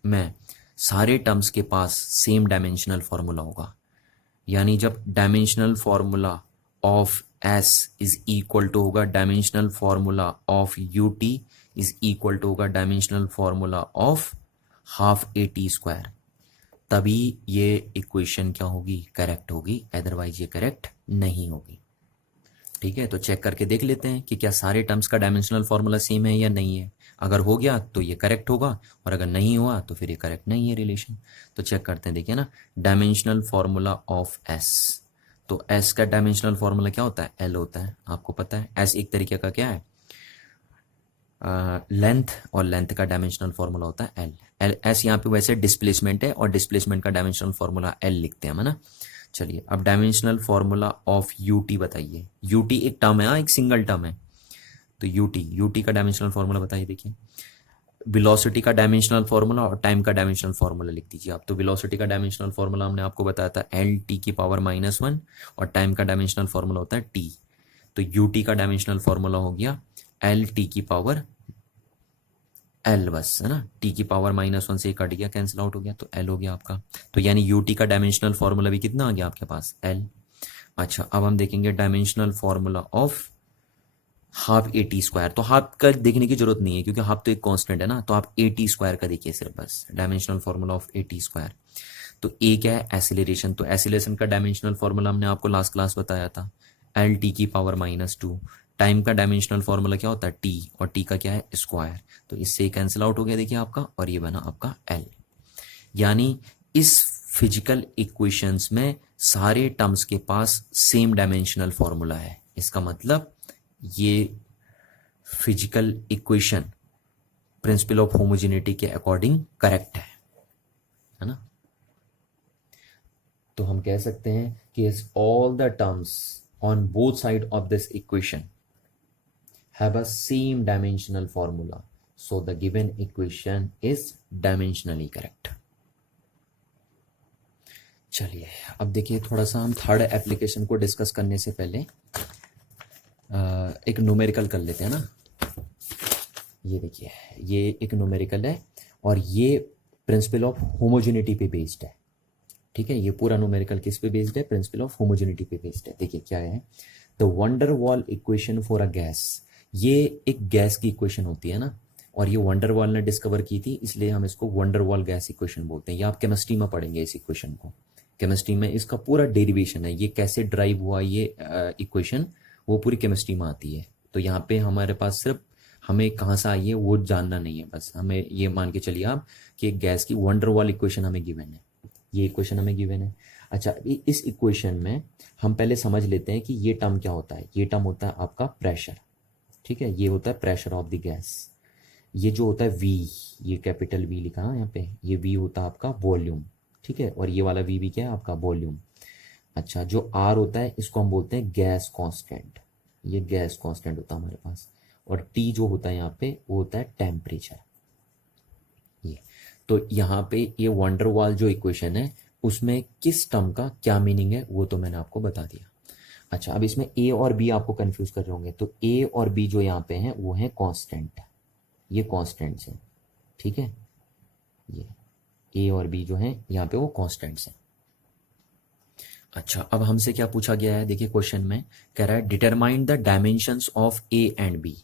में सारे टर्म्स के पास सेम डायमेंशनल फॉर्मूला होगा। यानी जब dimensional formula of s is equal to होगा dimensional formula of u t is equal to होगा dimensional formula of half a t square, तभी ये इक्वेशन क्या होगी? करेक्ट होगी, अदरवाइज ये करेक्ट नहीं होगी। ठीक है, तो चेक करके देख लेते हैं कि क्या सारे टर्म्स का डायमेंशनल फॉर्मूला सेम है या नहीं है। अगर हो गया तो ये करेक्ट होगा, और अगर नहीं हुआ तो फिर ये करेक्ट नहीं है रिलेशन। तो चेक करते हैं, देखिए ना, डायमेंशनल फॉर्मूला ऑफ एस। तो एस का डायमेंशनल फॉर्मूला क्या होता है? एल होता है, आपको पता है। एस एक तरीके का क्या है? लेंथ, और लेंथ का डायमेंशनल फॉर्मूला होता है एल। एस यहाँ पे वैसे डिस्प्लेसमेंट है, और डिस्प्लेसमेंट का डायमेंशनल फॉर्मूला एल लिखते हैं हम, है ना। चलिए अब डायमेंशनल फॉर्मूला ऑफ यूटी बताइए। यूटी एक टर्म है, एक सिंगल टर्म है। तो यूटी का डायमेंशनल फॉर्मूला बताइए। देखिए, वेलोसिटी का डायमेंशनल फॉर्मूला और टाइम का डायमेंशनल फॉर्मूला लिख दीजिए आप। तो वेलोसिटी का डायमेंशनल फॉर्मूला हमने आपको बताया था एल टी की पावर -1, और टाइम का डायमेंशनल फॉर्मूला होता है टी। तो यूटी का डायमेंशनल फॉर्मूला हो गया एल टी की पावर एल, बस, है ना। टी की पावर -1 से कट गया, कैंसिल आउट हो गया, तो एल हो गया आपका। तो यानी यूटी का डायमेंशनल फॉर्मूला भी कितना आ गया आपके पास? एल। अच्छा, अब हम देखेंगे dimensional formula of half a t square. तो हाफ का देखने की जरूरत नहीं है क्योंकि हाफ तो एक कांस्टेंट है ना, तो आप ए टी स्क्वायर का देखिए सिर्फ, बस dimensional formula of A t square. तो ए क्या है? एसिलेरेशन। तो एसिलेरेशन का डायमेंशनल फॉर्मूला हमने आपको लास्ट क्लास बताया था, एल टी की पावर -2। टाइम का डायमेंशनल फॉर्मूला क्या होता है? टी, और टी का क्या है? स्क्वायर। तो इससे कैंसिल आउट हो गया, देखिए आपका, और ये बना आपका एल। यानी इस फिजिकल इक्वेशंस में सारे टर्म्स के पास सेम डायमेंशनल फॉर्मूला है। इसका मतलब ये physical equation principal of homogeneity के अकॉर्डिंग करेक्ट है ना। तो हम कह सकते हैं कि all the terms on both side of this equation have a same dimensional formula, so the given equation is dimensionally correct. चलिए अब देखिए, थोड़ा सा हम थर्ड एप्लीकेशन को डिस्कस करने से पहले एक न्यूमेरिकल कर लेते हैं ना। ये देखिए, ये एक न्यूमेरिकल है और ये प्रिंसिपल ऑफ होमोजेनिटी पे बेस्ड है। ठीक है, ये पूरा न्यूमेरिकल किस पे बेस्ड है? प्रिंसिपल ऑफ होमोजेनिटी पे बेस्ड है। देखिए क्या है, the wonder wall equation for a gas. ये एक गैस की इक्वेशन होती है ना, और ये वंडर वॉल ने डिस्कवर की थी, इसलिए हम इसको वंडर वॉल गैस इक्वेशन बोलते हैं। ये आप केमिस्ट्री में पढ़ेंगे इस इक्वेशन को। केमिस्ट्री में इसका पूरा डेरिवेशन है, ये कैसे ड्राइव हुआ ये इक्वेशन, वो पूरी केमिस्ट्री में आती है। तो यहाँ पे हमारे पास सिर्फ हमें कहाँ से आई है वो जानना नहीं है, बस हमें ये मान के चलिए आप कि एक गैस की वंडर वॉल इक्वेशन हमें गिवन है। ये इक्वेशन हमें गिवन है। अच्छा, इस इक्वेशन में हम पहले समझ लेते हैं कि ये टर्म क्या होता है। ये टर्म होता है आपका प्रेशर। ठीक है, ये होता है प्रेशर ऑफ द गैस। ये जो होता है वी, ये कैपिटल वी लिखा है यहाँ पे, ये वी होता है आपका वॉल्यूम। ठीक है, और ये वाला वी भी क्या है? आपका वॉल्यूम। अच्छा, जो आर होता है इसको हम बोलते हैं गैस कांस्टेंट। ये गैस कांस्टेंट होता है हमारे पास। और टी जो होता है यहाँ पे वो होता है टेम्परेचर। ये तो यहाँ पे ये वंडर वॉल जो इक्वेशन है उसमें किस टर्म का क्या मीनिंग है वो तो मैंने आपको बता दिया। अच्छा, अब इसमें ए और बी आपको कंफ्यूज कर रहे होंगे, तो ए और बी जो यहाँ पे हैं वो है कांस्टेंट। ये कांस्टेंट्स हैं। ठीक है, ये ए और बी जो हैं यहाँ पे वो कांस्टेंट्स हैं। अच्छा, अब हमसे क्या पूछा गया है? देखिए क्वेश्चन में कह रहा है determine the dimensions of a and b.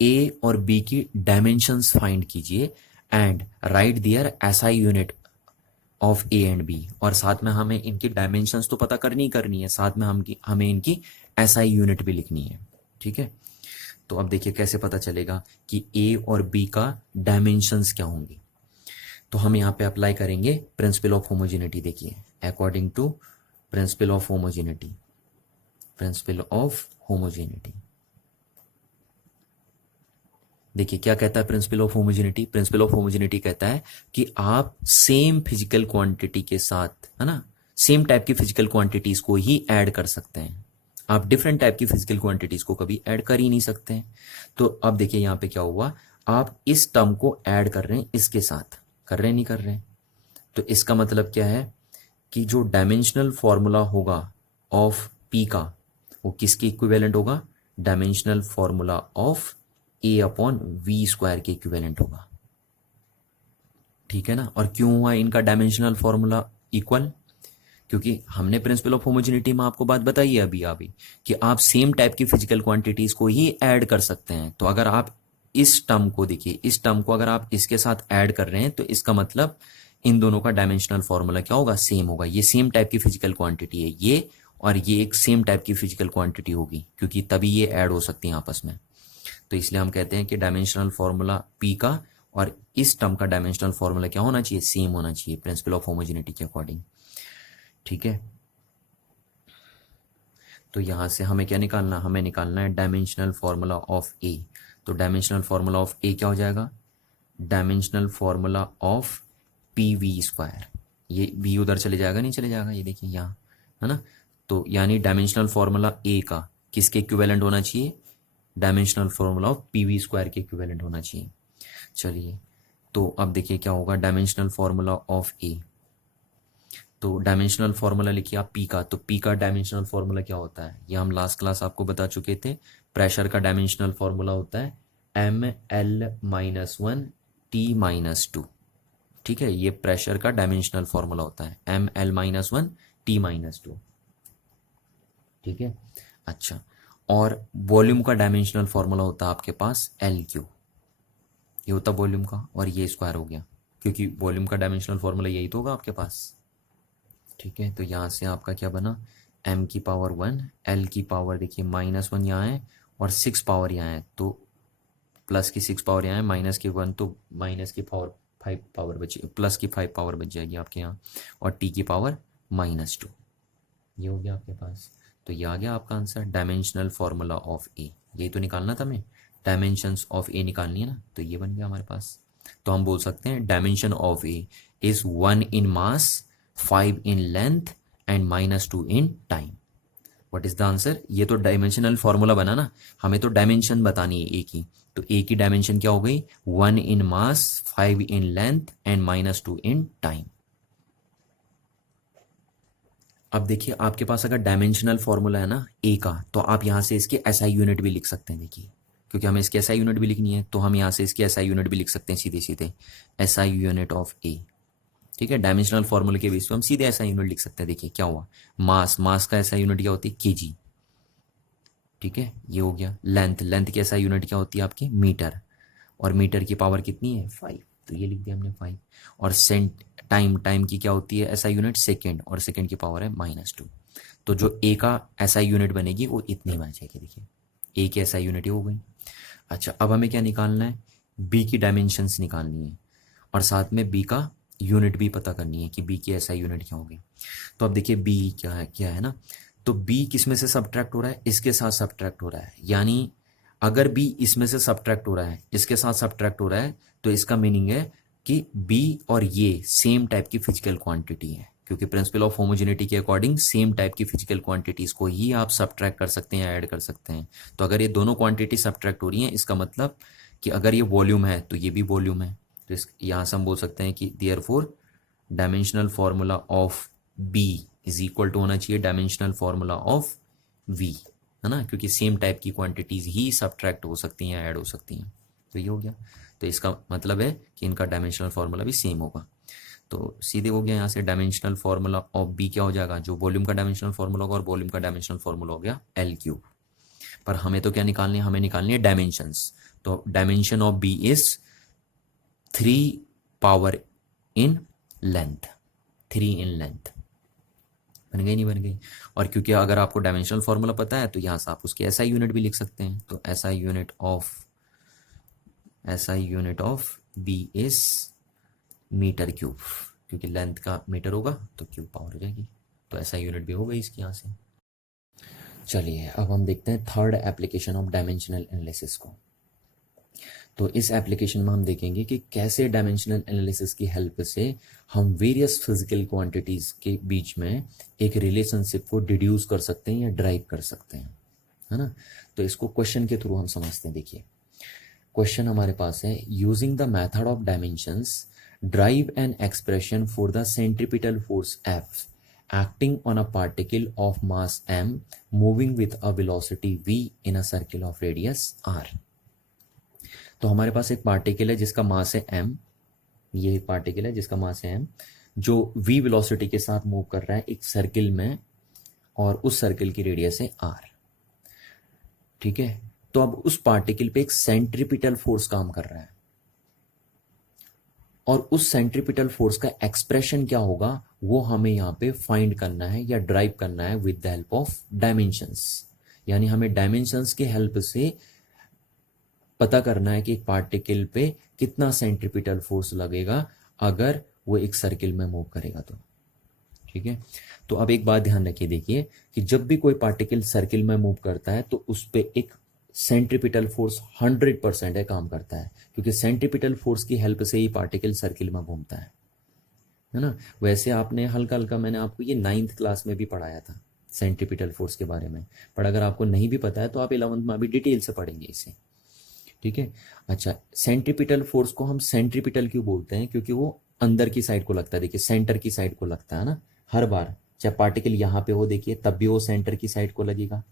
A और बी की डायमेंशंस फाइंड कीजिए and write their SI unit of a and b. और साथ में हमें इनकी डायमेंशंस तो पता करनी ही करनी है, साथ में हमें इनकी एसआई यूनिट भी लिखनी है। ठीक है, तो अब देखिए कैसे पता चलेगा कि ए और बी का डायमेंशंस क्या होंगे। तो हम यहाँ पे अप्लाई करेंगे प्रिंसिपल ऑफ होमोजेनिटी। देखिए according to principle of homogeneity, principle of homogeneity देखिए क्या कहता है principle of homogeneity. Principle of homogeneity कहता है कि आप सेम फिजिकल क्वांटिटी के साथ, है ना, सेम टाइप की फिजिकल क्वांटिटीज को ही ऐड कर सकते हैं। आप डिफरेंट टाइप की फिजिकल क्वांटिटीज को कभी ऐड कर ही नहीं सकते हैं। तो अब देखिए यहाँ पे क्या हुआ, आप इस टर्म को ऐड कर रहे हैं इसके साथ, कर रहे हैं नहीं कर रहे हैं। तो इसका मतलब क्या है कि जो डायमेंशनल फॉर्मूला होगा ऑफ पी का वो किसके इक्विवेलेंट होगा? Dimensional formula of A upon V square के इक्विवेलेंट होगा। ठीक है ना, और क्यों हुआ इनका डायमेंशनल फॉर्मूला इक्वल? क्योंकि हमने प्रिंसिपल ऑफ होमोजेनिटी में आपको बात बताई है अभी कि आप सेम टाइप की फिजिकल क्वांटिटीज को ही ऐड कर सकते हैं। तो अगर आप इस टर्म को देखिए, इस टर्म को अगर आप इसके साथ ऐड कर रहे हैं तो इसका मतलब इन दोनों का डायमेंशनल फॉर्मूला क्या होगा? सेम होगा। ये सेम टाइप की फिजिकल क्वांटिटी है ये, और ये एक सेम टाइप की फिजिकल क्वांटिटी होगी, क्योंकि तभी ये ऐड हो सकती है आपस में। तो इसलिए हम कहते हैं कि डायमेंशनल फॉर्मूला पी का और इस टर्म का डायमेंशनल फॉर्मूला क्या होना चाहिए? सेम होना चाहिए प्रिंसिपल ऑफ होमोजेनिटी के अकॉर्डिंग। ठीक है, तो यहां से हमें क्या निकालना? हमें निकालना है डायमेंशनल फॉर्मूला ऑफ ए। तो डायमेंशनल फॉर्मूला ऑफ ए क्या हो जाएगा? Dimensional formula of P V square. ये वी उधर चले जाएगा, नहीं चले जाएगा, ये देखिए यहाँ, है ना। तो यानी डायमेंशनल फॉर्मूला ए का किसके इक्विवेलेंट होना चाहिए? Dimensional formula of P V square के इक्विवेलेंट होना चाहिए। चलिए, तो अब देखिए क्या होगा डायमेंशनल फॉर्मूला ऑफ ए। तो डायमेंशनल फॉर्मूला लिखिए आप पी का, तो पी का डायमेंशनल फॉर्मूला क्या होता है? ये हम लास्ट क्लास आपको बता चुके थे। प्रेशर का डायमेंशनल फॉर्मूला होता है ml-1 T-2। ठीक है, ये प्रेशर का डायमेंशनल फॉर्मूला होता है ml-1 T-2। ठीक है, अच्छा, और वॉल्यूम का डायमेंशनल फॉर्मूला होता है आपके पास LQ। ये होता वॉल्यूम का, और ये स्क्वायर हो गया, क्योंकि वॉल्यूम का डायमेंशनल फॉर्मूला यही तो होगा आपके पास। ठीक है, तो यहाँ से आपका क्या बना? m⁻1, L की पावर देखिए -1 यहाँ है और 6 पावर यहाँ है, तो प्लस की 6 पावर यहाँ है, माइनस की 1, तो माइनस की पावर 5 पावर बची, प्लस की 5 पावर बच जाएगी आपके यहाँ, और t की पावर -2। ये हो गया आपके पास। तो ये आ गया आपका आंसर, डायमेंशनल फॉर्मूला ऑफ ए। यही तो निकालना था हमें, डायमेंशंस ऑफ ए निकालनी है ना, तो ये बन गया हमारे पास। तो हम बोल सकते हैं dimension of A is 1 in mass, 5 in length and -2 in time. What is the answer? ये तो डायमेंशनल फॉर्मूला बना ना, हमें तो डायमेंशन बतानी है ए की। तो ए की डायमेंशन क्या हो गई? 1 इन मास, 5 in length and -2 in time. अब देखिए आपके पास अगर डायमेंशनल फॉर्मूला है ना ए का, तो आप यहाँ से इसके एसआई यूनिट भी लिख सकते हैं। देखिए क्योंकि हमें इसकी एसआई यूनिट भी लिखनी है, तो हम यहाँ से इसकी एसआई यूनिट भी लिख सकते हैं सीधे सीधे, एसआई यूनिट ऑफ ए। ठीक है, डायमेंशनल फॉर्मूले के बेस पे हम सीधे एसआई यूनिट लिख सकते हैं। देखिए क्या हुआ, मास का एसआई यूनिट क्या होती है, केजी। ठीक है, ये हो गया। लेंथ की एसआई यूनिट क्या होती है आपकी, मीटर, और मीटर की पावर कितनी है, 5, तो ये लिख दिया हमने 5। और टाइम की क्या होती है एसआई यूनिट, सेकेंड, और सेकेंड की पावर है -2। तो जो ए का एसआई यूनिट बनेगी वो इतनी बन जाएगी। देखिए ए की एसआई यूनिट हो गई। अच्छा, अब हमें क्या निकालना है, बी की डायमेंशंस निकालनी है, और साथ में बी का यूनिट भी पता करनी है कि बी की एसआई यूनिट क्या होगी। तो अब देखिए बी क्या है ना, तो बी किस में से सब्ट्रैक्ट हो रहा है, इसके साथ सब्ट्रैक्ट हो रहा है। यानी अगर बी इसमें से सब्ट्रैक्ट हो रहा है, इसके साथ सब्ट्रैक्ट हो रहा है, तो इसका मीनिंग है कि बी और ये सेम टाइप की फिजिकल क्वांटिटी है, क्योंकि प्रिंसिपल ऑफ होमोजेनिटी के अकॉर्डिंग सेम टाइप की फिजिकल क्वांटिटीज को ही आप सब्ट्रैक्ट कर सकते हैं या ऐड कर सकते हैं। तो अगर ये दोनों क्वांटिटी सब्ट्रैक्ट हो रही हैं, इसका मतलब कि अगर ये वॉल्यूम है तो ये भी वॉल्यूम है। तो यहाँ से हम बोल सकते हैं कि therefore dimensional formula of B is equal to होना चाहिए डायमेंशनल फॉर्मूला ऑफ वी, है ना, क्योंकि सेम टाइप की क्वांटिटीज ही सब्ट्रैक्ट हो सकती हैं, ऐड हो सकती हैं। तो ये हो गया। तो इसका मतलब है कि इनका डायमेंशनल फॉर्मूला भी सेम होगा। तो सीधे हो गया यहाँ से डायमेंशनल फॉर्मूला ऑफ बी क्या हो जाएगा, जो वॉल्यूम का डायमेंशनल फॉर्मूला होगा, और वॉल्यूम का डायमेंशनल फॉर्मूला हो गया L3। पर हमें तो क्या निकालनी है, हमें निकालनी है डायमेंशंस। तो dimension of B is 3 power in length, 3 in length. बन गई नहीं बन गई। और क्योंकि अगर आपको डायमेंशनल फॉर्मूला पता है, तो यहाँ से आप उसकी एसआई यूनिट भी लिख सकते हैं। तो SI unit of B is metre cube, क्योंकि लेंथ का मीटर होगा तो क्यूब पावर हो जाएगी। तो एसआई यूनिट भी हो गई इसकी यहाँ से। चलिए अब हम देखते हैं third application of dimensional analysis को। तो इस एप्लीकेशन में हम देखेंगे कि कैसे डायमेंशनल एनालिसिस की हेल्प से हम वेरियस फिजिकल क्वांटिटीज के बीच में एक रिलेशनशिप को डिड्यूस कर सकते हैं या ड्राइव कर सकते हैं, है ना। तो इसको क्वेश्चन के थ्रू हम समझते हैं। देखिए क्वेश्चन हमारे पास है, using the method of dimensions drive an expression for the centripetal force F acting on a particle of mass m moving with a velocity v in a circle of radius r। तो हमारे पास एक particle है जिसका मास है m, ये एक particle है जिसका मास है m, जो v वेलोसिटी के साथ मूव कर रहा है एक सर्किल में, और उस सर्किल की रेडियस है r। ठीक है, तो अब उस पार्टिकल पे एक सेंट्रीपिटल फोर्स काम कर रहा है, और उस सेंट्रीपिटल फोर्स का एक्सप्रेशन क्या होगा वो हमें यहाँ पे फाइंड करना है या ड्राइव करना है with the help of dimensions. यानी हमें डायमेंशंस की हेल्प से पता करना है कि एक पार्टिकल पे कितना सेंट्रीपिटल फोर्स लगेगा अगर वो एक सर्किल में मूव करेगा तो। ठीक है, तो अब एक बात ध्यान रखिए, देखिए कि जब भी कोई पार्टिकल सर्किल में मूव करता है तो उस पे एक सेंट्रीपिटल फोर्स 100% है काम करता है, क्योंकि सेंट्रीपिटल फोर्स की हेल्प से ही पार्टिकल सर्किल में घूमता है ना। वैसे आपने हल्का हल्का मैंने आपको ये 9th क्लास में भी पढ़ाया था सेंट्रीपिटल फोर्स के बारे में, पर अगर आपको नहीं भी पता है तो आप 11th में अभी डिटेल से पढ़ेंगे इसे। ठीक है, अच्छा, सेंट्रीपिटल फोर्स को हम सेंट्रीपिटल क्यों बोलते हैं, क्योंकि वो अंदर की साइड को लगता है। देखिए सेंटर की साइड को लगता है ना हर बार, चाहे पार्टिकल यहाँ पे हो देखिए तब भी वो सेंटर की साइड को लगेगा,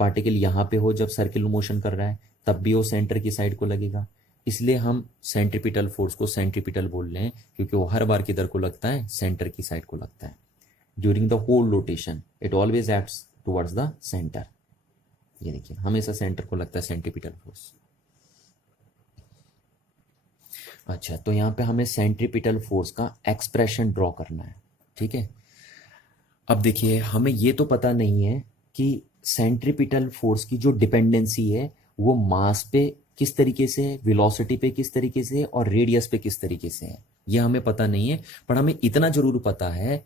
पार्टिकल यहाँ पे हो जब सर्कुलर मोशन कर रहा है तब भी वो सेंटर की साइड को लगेगा। इसलिए हम सेंट्रीपिटल फोर्स को सेंट्रीपिटल बोल रहे हैं, क्योंकि वो हर बार किधर को लगता है, सेंटर की साइड को लगता है। During the whole rotation it always acts towards the centre. ये देखिए हमेशा सेंटर को लगता है सेंट्रीपिटल फोर्स। अच्छा, तो यहाँ पे हमें सेंट्रीपिटल फोर्स का एक्सप्रेशन ड्रॉ करना है। ठीक है, अब देखिए हमें ये तो पता नहीं है कि सेंट्रीपिटल फोर्स की जो डिपेंडेंसी है वो मास पे किस तरीके से है, वेलोसिटी पे किस तरीके से है, और रेडियस पे किस तरीके से है, ये हमें पता नहीं है। पर हमें इतना जरूर पता है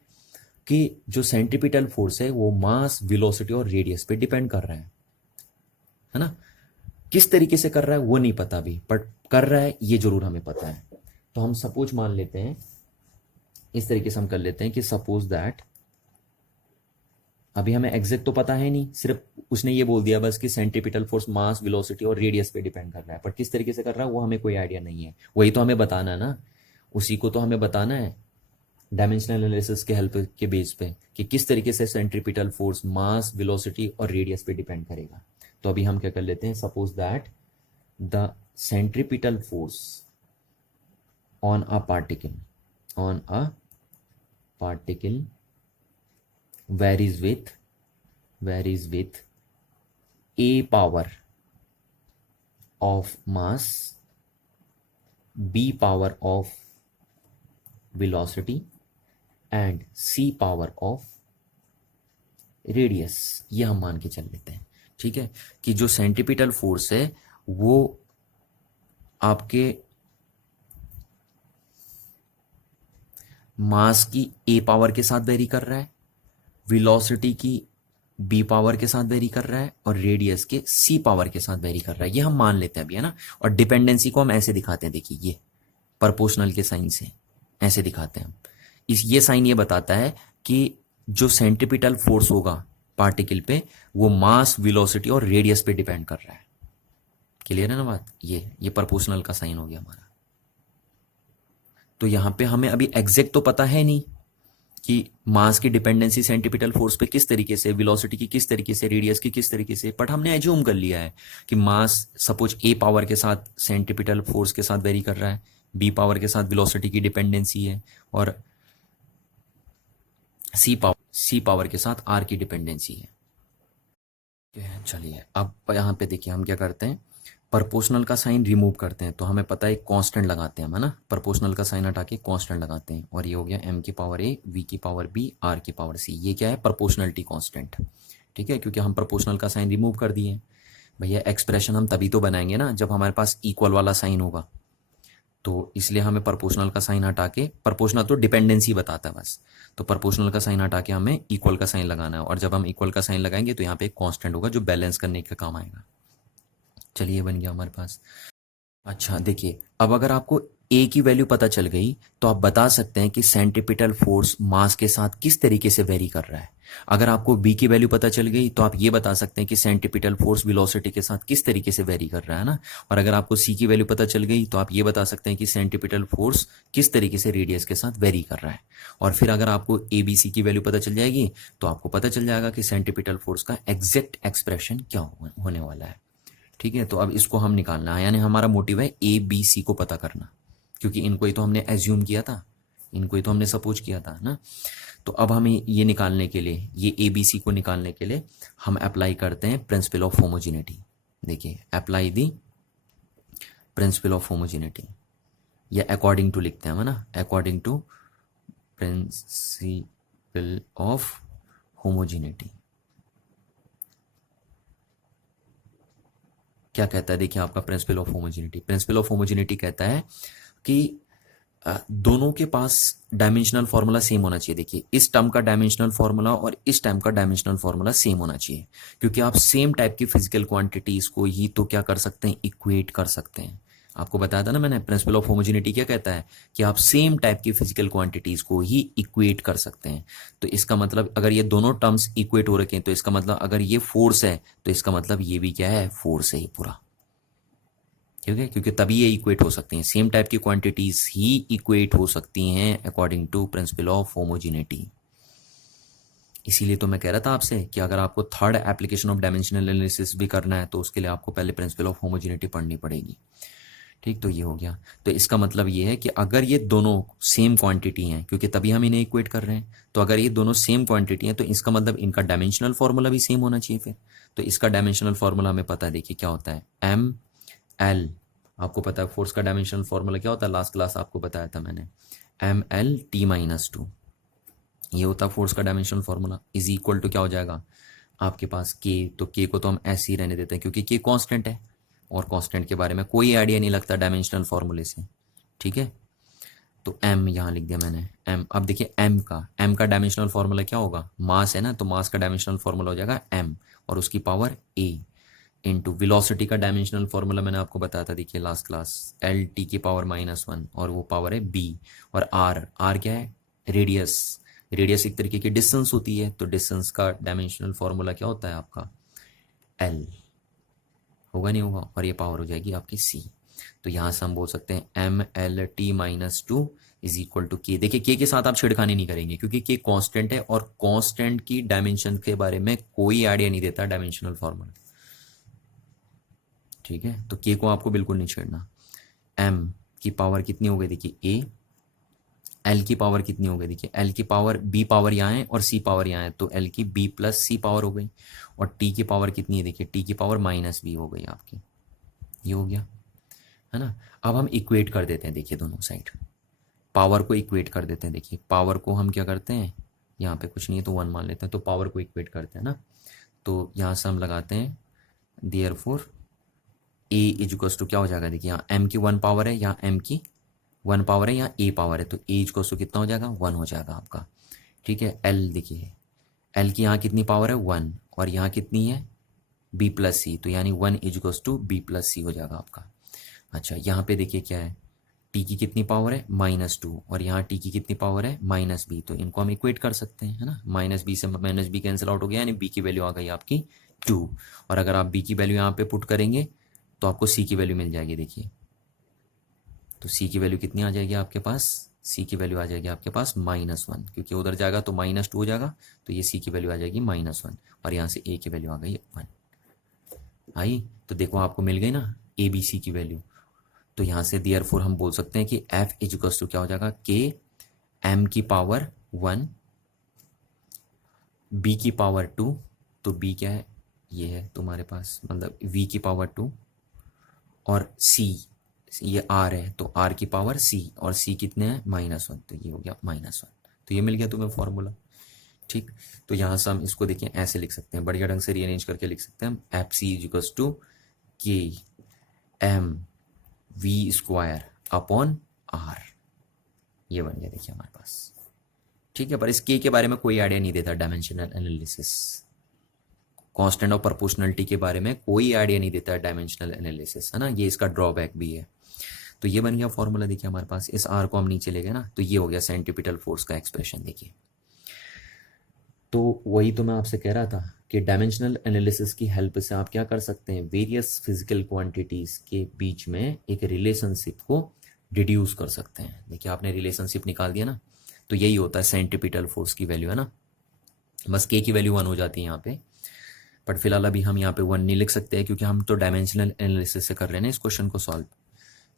कि जो सेंट्रीपिटल फोर्स है वो मास, वेलोसिटी और रेडियस पे डिपेंड कर रहा है ना। किस तरीके से कर रहा है वो नहीं पता अभी, बट कर रहा है ये जरूर हमें पता है। तो हम सपोज मान लेते हैं, इस तरीके से हम कर लेते हैं कि सपोज दैट, अभी हमें एग्जैक्ट तो पता है नहीं, सिर्फ उसने ये बोल दिया बस कि सेंट्रीपिटल फोर्स मास, वेलोसिटी और रेडियस पे डिपेंड कर रहा है, पर किस तरीके से कर रहा है वो हमें कोई आइडिया नहीं है। वही तो हमें बताना है ना, उसी को तो हमें बताना है। डायमेंशनल एनालिसिस के हेल्प के बेस पे कि किस तरीके से सेंट्रीपिटल फोर्स मास वेलोसिटी और रेडियस पे डिपेंड करेगा। तो अभी हम क्या कर लेते हैं, suppose that the centripetal force on a particle varies with a power of mass, b power of velocity and c power of radius. ये हम मान के चल लेते हैं, ठीक है, कि जो सेंट्रीपिटल फोर्स है वो आपके मास की ए पावर के साथ वेरी कर रहा है, वेलोसिटी की बी पावर के साथ वेरी कर रहा है और रेडियस के सी पावर के साथ वेरी कर रहा है। ये हम मान लेते हैं अभी, है ना। और डिपेंडेंसी को हम ऐसे दिखाते हैं, देखिए ये प्रोपोर्शनल के साइन से ऐसे दिखाते हैं हम। ये साइन ये बताता है कि जो सेंट्रीपिटल फोर्स होगा पार्टिकल पे वो मास, वेलोसिटी और रेडियस पे डिपेंड कर रहा है। क्लियर है ना बात। ये प्रोपोर्शनल का साइन हो गया हमारा। तो यहां पे हमें अभी एग्जैक्ट तो पता है नहीं कि मास की डिपेंडेंसी सेंट्रीपिटल फोर्स पे किस तरीके से, वेलोसिटी की किस तरीके से, रेडियस की किस तरीके से, बट हमने एज्यूम कर लिया है कि मास सपोज ए पावर के साथ सेंट्रीपिटल फोर्स के साथ वेरी कर रहा है, बी पावर के साथ वेलोसिटी की डिपेंडेंसी है और सी पावर के साथ आर की डिपेंडेंसी है। चलिए अब यहाँ पे देखिए हम क्या करते हैं, प्रोपोर्शनल का साइन रिमूव करते हैं। तो हमें पता है कांस्टेंट लगाते हैं, है ना। प्रोपोर्शनल का साइन हटा के कांस्टेंट लगाते हैं और ये हो गया m की पावर a, v की पावर b, r की पावर c। ये क्या है, प्रोपोर्शनलिटी कांस्टेंट, ठीक है, क्योंकि हम प्रोपोर्शनल का साइन रिमूव कर दिए। भैया एक्सप्रेशन हम तभी तो बनाएंगे ना जब हमारे पास इक्वल वाला साइन होगा, तो इसलिए हमें प्रोपोर्शनल का साइन हटा के, प्रोपोर्शनल तो डिपेंडेंसी बताता है बस, तो प्रोपोर्शनल का साइन हटा के हमें इक्वल का साइन लगाना है। और जब हम इक्वल का साइन लगाएंगे तो यहाँ पे एक कांस्टेंट होगा जो बैलेंस करने का काम आएगा। चलिए बन गया हमारे पास। अच्छा देखिए, अब अगर आपको ए की वैल्यू पता चल गई तो आप बता सकते हैं कि सेंट्रीपिटल फोर्स मास के साथ किस तरीके से वेरी कर रहा है। अगर आपको बी की वैल्यू पता चल गई तो आप ये बता सकते हैं कि सेंट्रीपिटल फोर्स वेलोसिटी के साथ किस तरीके से वेरी कर रहा है ना। और अगर आपको सी की वैल्यू पता चल गई तो आप ये बता सकते हैं कि सेंट्रीपिटल फोर्स किस तरीके से रेडियस के साथ वेरी कर रहा है। और फिर अगर आपको ए बी सी की वैल्यू पता चल जाएगी तो आपको पता चल जाएगा कि सेंट्रीपिटल फोर्स का एग्जैक्ट एक्सप्रेशन क्या होने वाला है, ठीक है। तो अब इसको हम निकालना है, यानी हमारा मोटिव है ए बी सी को पता करना, क्योंकि इनको ही तो हमने एज्यूम किया था, इनको ही तो हमने सपोज किया था ना। तो अब हमें ये निकालने के लिए, ये ए बी सी को निकालने के लिए हम अप्लाई करते हैं प्रिंसिपल ऑफ होमोजिनिटी। देखिए apply the principle of homogeneity, या अकॉर्डिंग टू लिखते हैं ना, according to principle of homogeneity. क्या कहता है, देखिए आपका principle of homogeneity, principle of homogeneity कहता है कि दोनों के पास डायमेंशनल फॉर्मूला सेम होना चाहिए। देखिए इस टर्म का डायमेंशनल फॉर्मूला और इस टर्म का डायमेंशनल फॉर्मूला सेम होना चाहिए, क्योंकि आप सेम टाइप की फिजिकल क्वांटिटीज को ही तो क्या कर सकते हैं, इक्वेट कर सकते हैं। आपको बताया था ना मैंने, प्रिंसिपल ऑफ होमोजिनिटी क्या कहता है कि आप सेम टाइप की फिजिकल क्वांटिटीज को ही इक्वेट कर सकते हैं। तो इसका मतलब अगर ये दोनों टर्म्स इक्वेट हो रखे हैं तो इसका मतलब अगर ये फोर्स है तो इसका मतलब ये भी क्या है, फोर्स है ये पूरा, ठीक है, क्योंकि तभी ये इक्वेट हो सकती हैं, सेम टाइप की क्वांटिटीज ही इक्वेट हो सकती हैं according to principle of homogeneity. इसीलिए तो मैं कह रहा था आपसे कि अगर आपको third application of dimensional analysis भी करना है तो उसके लिए आपको पहले प्रिंसिपल ऑफ होमोजिनिटी पढ़नी पड़ेगी, ठीक। तो ये हो गया। तो इसका मतलब ये है कि अगर ये दोनों सेम क्वांटिटी हैं, क्योंकि तभी हम इन्हें इक्वेट कर रहे हैं, तो अगर ये दोनों सेम क्वांटिटी हैं तो इसका मतलब इनका डायमेंशनल फॉर्मूला भी सेम होना चाहिए फिर। तो इसका डायमेंशनल फॉर्मूला हमें पता है, देखिए क्या होता है, एम एल, आपको पता है फोर्स का डायमेंशनल फॉर्मूला क्या होता है, लास्ट क्लास आपको बताया था मैंने, M L T minus two, ये होता है फोर्स का dimensional formula, is equal to क्या हो जाएगा आपके पास के। तो के को तो हम ऐसे ही रहने देते हैं क्योंकि के कांस्टेंट है और कांस्टेंट के बारे में कोई आइडिया नहीं लगता डायमेंशनल फॉर्मूले से, ठीक है। तो m यहाँ लिख दिया मैंने, m। अब देखिए m का डायमेंशनल फॉर्मूला क्या होगा, मास है ना, तो मास का डायमेंशनल फॉर्मूला हो जाएगा m और उसकी पावर a इंटू वेलोसिटी का डायमेंशनल फॉर्मूला मैंने आपको बताया था, देखिए लास्ट क्लास, एल टी की पावर -1 और वो पावर है b। और r क्या है, रेडियस, रेडियस एक तरीके की डिस्टेंस होती है, तो डिस्टेंस का डायमेंशनल फॉर्मूला क्या होता है आपका, l, होगा नहीं होगा, और ये पावर हो जाएगी आपकी c। तो यहाँ से हम बोल सकते हैं M L T minus two is equal to K. देखिए के साथ आप छिड़खानी नहीं करेंगे क्योंकि के कांस्टेंट है और कांस्टेंट की डायमेंशन के बारे में कोई आइडिया नहीं देता डायमेंशनल फॉर्मूला। ठीक है, तो के को आपको बिल्कुल नहीं छेड़ना। एम की पावर कितनी हो गई देखिए ए, एल की पावर कितनी हो गई देखिए एल की पावर बी पावर यहाँ है और सी पावर यहाँ है, तो एल की बी प्लस सी पावर हो गई। और टी की पावर कितनी है देखिए टी की पावर माइनस बी हो गई आपकी। ये हो गया है ना। अब हम इक्वेट कर देते हैं देखिए दोनों साइड, पावर को इक्वेट कर देते हैं। देखिए पावर को हम क्या करते हैं, यहाँ पे कुछ नहीं है तो 1 मान लेते हैं, तो पावर को इक्वेट करते हैं ना। तो यहाँ से हम लगाते हैं देयरफॉर ए इक्वल्स टू क्या हो जाएगा देखिए यहाँ एम की 1 पावर है, यहाँ एम की 1 पावर है, यहाँ ए पावर है, तो ए इक्वल्स टू कितना हो जाएगा 1 हो जाएगा आपका। ठीक है, एल देखिए एल की यहाँ कितनी पावर है 1 और यहाँ कितनी है बी प्लस सी, तो यानी 1 इक्वल्स टू बी प्लस सी हो जाएगा आपका। अच्छा यहाँ पे देखिए क्या है टी की कितनी पावर है -2 और यहाँ टी की कितनी पावर है -b, तो इनको हम इक्वेट कर सकते हैं है ना। -b से -b कैंसिल आउट हो गया यानी b की वैल्यू आ गई आपकी 2। और अगर आप b की वैल्यू यहाँ पे पुट करेंगे तो आपको c की वैल्यू मिल जाएगी। देखिए तो c की वैल्यू कितनी आ जाएगी आपके पास, c की वैल्यू आ जाएगी आपके पास -1, क्योंकि उधर जाएगा तो -2 हो जाएगा, तो ये c की वैल्यू आ जाएगी -1 और यहाँ से a की वैल्यू आ गई 1 आई। तो देखो आपको मिल गई ना ए बी सी की वैल्यू। तो यहाँ से देयरफॉर हम बोल सकते हैं कि f इक्वल्स टू क्या हो जाएगा k m की पावर 1 b की पावर 2, तो b क्या है ये है तुम्हारे पास मतलब v की पावर 2 और c ये r है तो r की पावर c और c कितने हैं -1, तो ये हो गया -1। तो ये मिल गया तुम्हें फॉर्मूला। ठीक, तो यहाँ से हम इसको देखिए ऐसे लिख सकते हैं, बढ़िया ढंग से रीअरेंज करके लिख सकते हैं हम F C equals to K M V square upon R. ये बन गया देखिए हमारे पास। ठीक है, पर इस के बारे में कोई आइडिया नहीं देता डायमेंशनल एनालिसिस, कांस्टेंट और प्रोपोर्शनलिटी के बारे में कोई आइडिया नहीं देता है डायमेंशनल एनालिसिस, है ना। ये इसका ड्रॉबैक भी है। तो ये बन गया फॉर्मूला देखिए हमारे पास। इस आर को हम नीचे ले गए ना, तो ये हो गया सेंट्रीपिटल फोर्स का एक्सप्रेशन देखिए। तो वही तो मैं आपसे कह रहा था कि डायमेंशनल एनालिसिस की हेल्प से आप क्या कर सकते हैं, वेरियस फिजिकल क्वांटिटीज के बीच में एक रिलेशनशिप को डिड्यूस कर सकते हैं। देखिए आपने रिलेशनशिप निकाल दिया ना, तो यही होता है सेंट्रीपिटल फोर्स की वैल्यू, है ना। बस के की वैल्यू 1 हो जाती है यहाँ पे, बट फिलहाल अभी हम यहाँ पे 1 नहीं लिख सकते हैं क्योंकि हम तो डायमेंशनल एनालिसिस से कर रहे हैं ना इस क्वेश्चन को सॉल्व।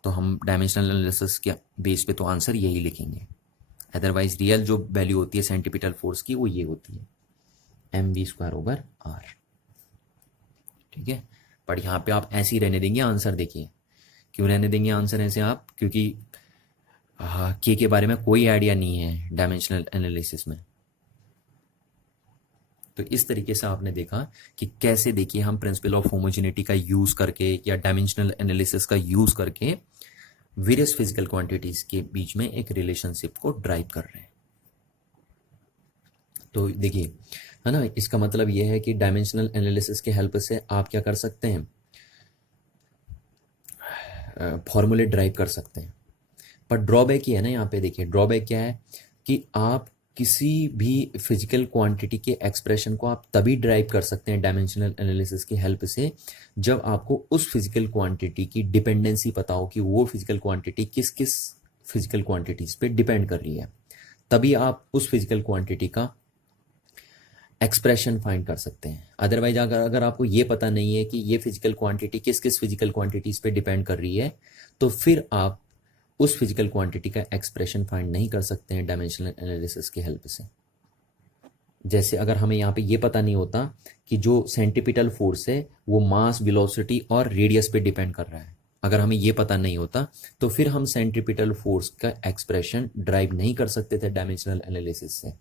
तो हम डायमेंशनल एनालिसिस के बेस पे तो आंसर यही लिखेंगे। अदरवाइज रियल जो वैल्यू होती है सेंट्रीपिटल फोर्स की वो ये होती है mv²/r। ठीक है, पर यहाँ पे आप ऐसे ही रहने देंगे आंसर। देखिए क्यों रहने देंगे आंसर ऐसे आप, क्योंकि के बारे में कोई आइडिया नहीं है डायमेंशनल एनालिसिस में। तो इस तरीके से आपने देखा कि कैसे देखिए हम प्रिंसिपल ऑफ होमोजेनिटी का यूज करके या डायमेंशनल एनालिसिस का यूज करके वेरियस फिजिकल क्वांटिटीज के बीच में एक रिलेशनशिप को ड्राइव कर रहे हैं। तो देखिए है ना, इसका मतलब यह है कि डायमेंशनल एनालिसिस के हेल्प से आप क्या कर सकते हैं, फॉर्मूले ड्राइव कर सकते हैं। पर ड्रॉबैक ही है ना यहाँ पे। देखिए ड्रॉबैक क्या है कि आप किसी भी फिजिकल क्वांटिटी के एक्सप्रेशन को आप तभी ड्राइव कर सकते हैं डायमेंशनल एनालिसिस की हेल्प से जब आपको उस फिजिकल क्वांटिटी की डिपेंडेंसी पता हो कि वो फिजिकल क्वांटिटी किस किस फिजिकल क्वांटिटीज पे डिपेंड कर रही है। तभी आप उस फिजिकल क्वांटिटी का एक्सप्रेशन फाइंड कर सकते हैं। अदरवाइज अगर आपको ये पता नहीं है कि ये फिजिकल क्वांटिटी किस किस फिजिकल क्वांटिटीज पे डिपेंड कर रही है, तो फिर आप उस फिजिकल क्वांटिटी का एक्सप्रेशन फाइंड नहीं कर सकते हैं डायमेंशनल एनालिसिस की हेल्प से। जैसे अगर हमें यहाँ पे ये पता नहीं होता कि जो सेंट्रीपिटल फोर्स है वो मास, वेलोसिटी और रेडियस पे डिपेंड कर रहा है, अगर हमें ये पता नहीं होता तो फिर हम सेंट्रीपिटल फोर्स का एक्सप्रेशन ड्राइव नहीं कर सकते थे डायमेंशनल एनालिसिस से।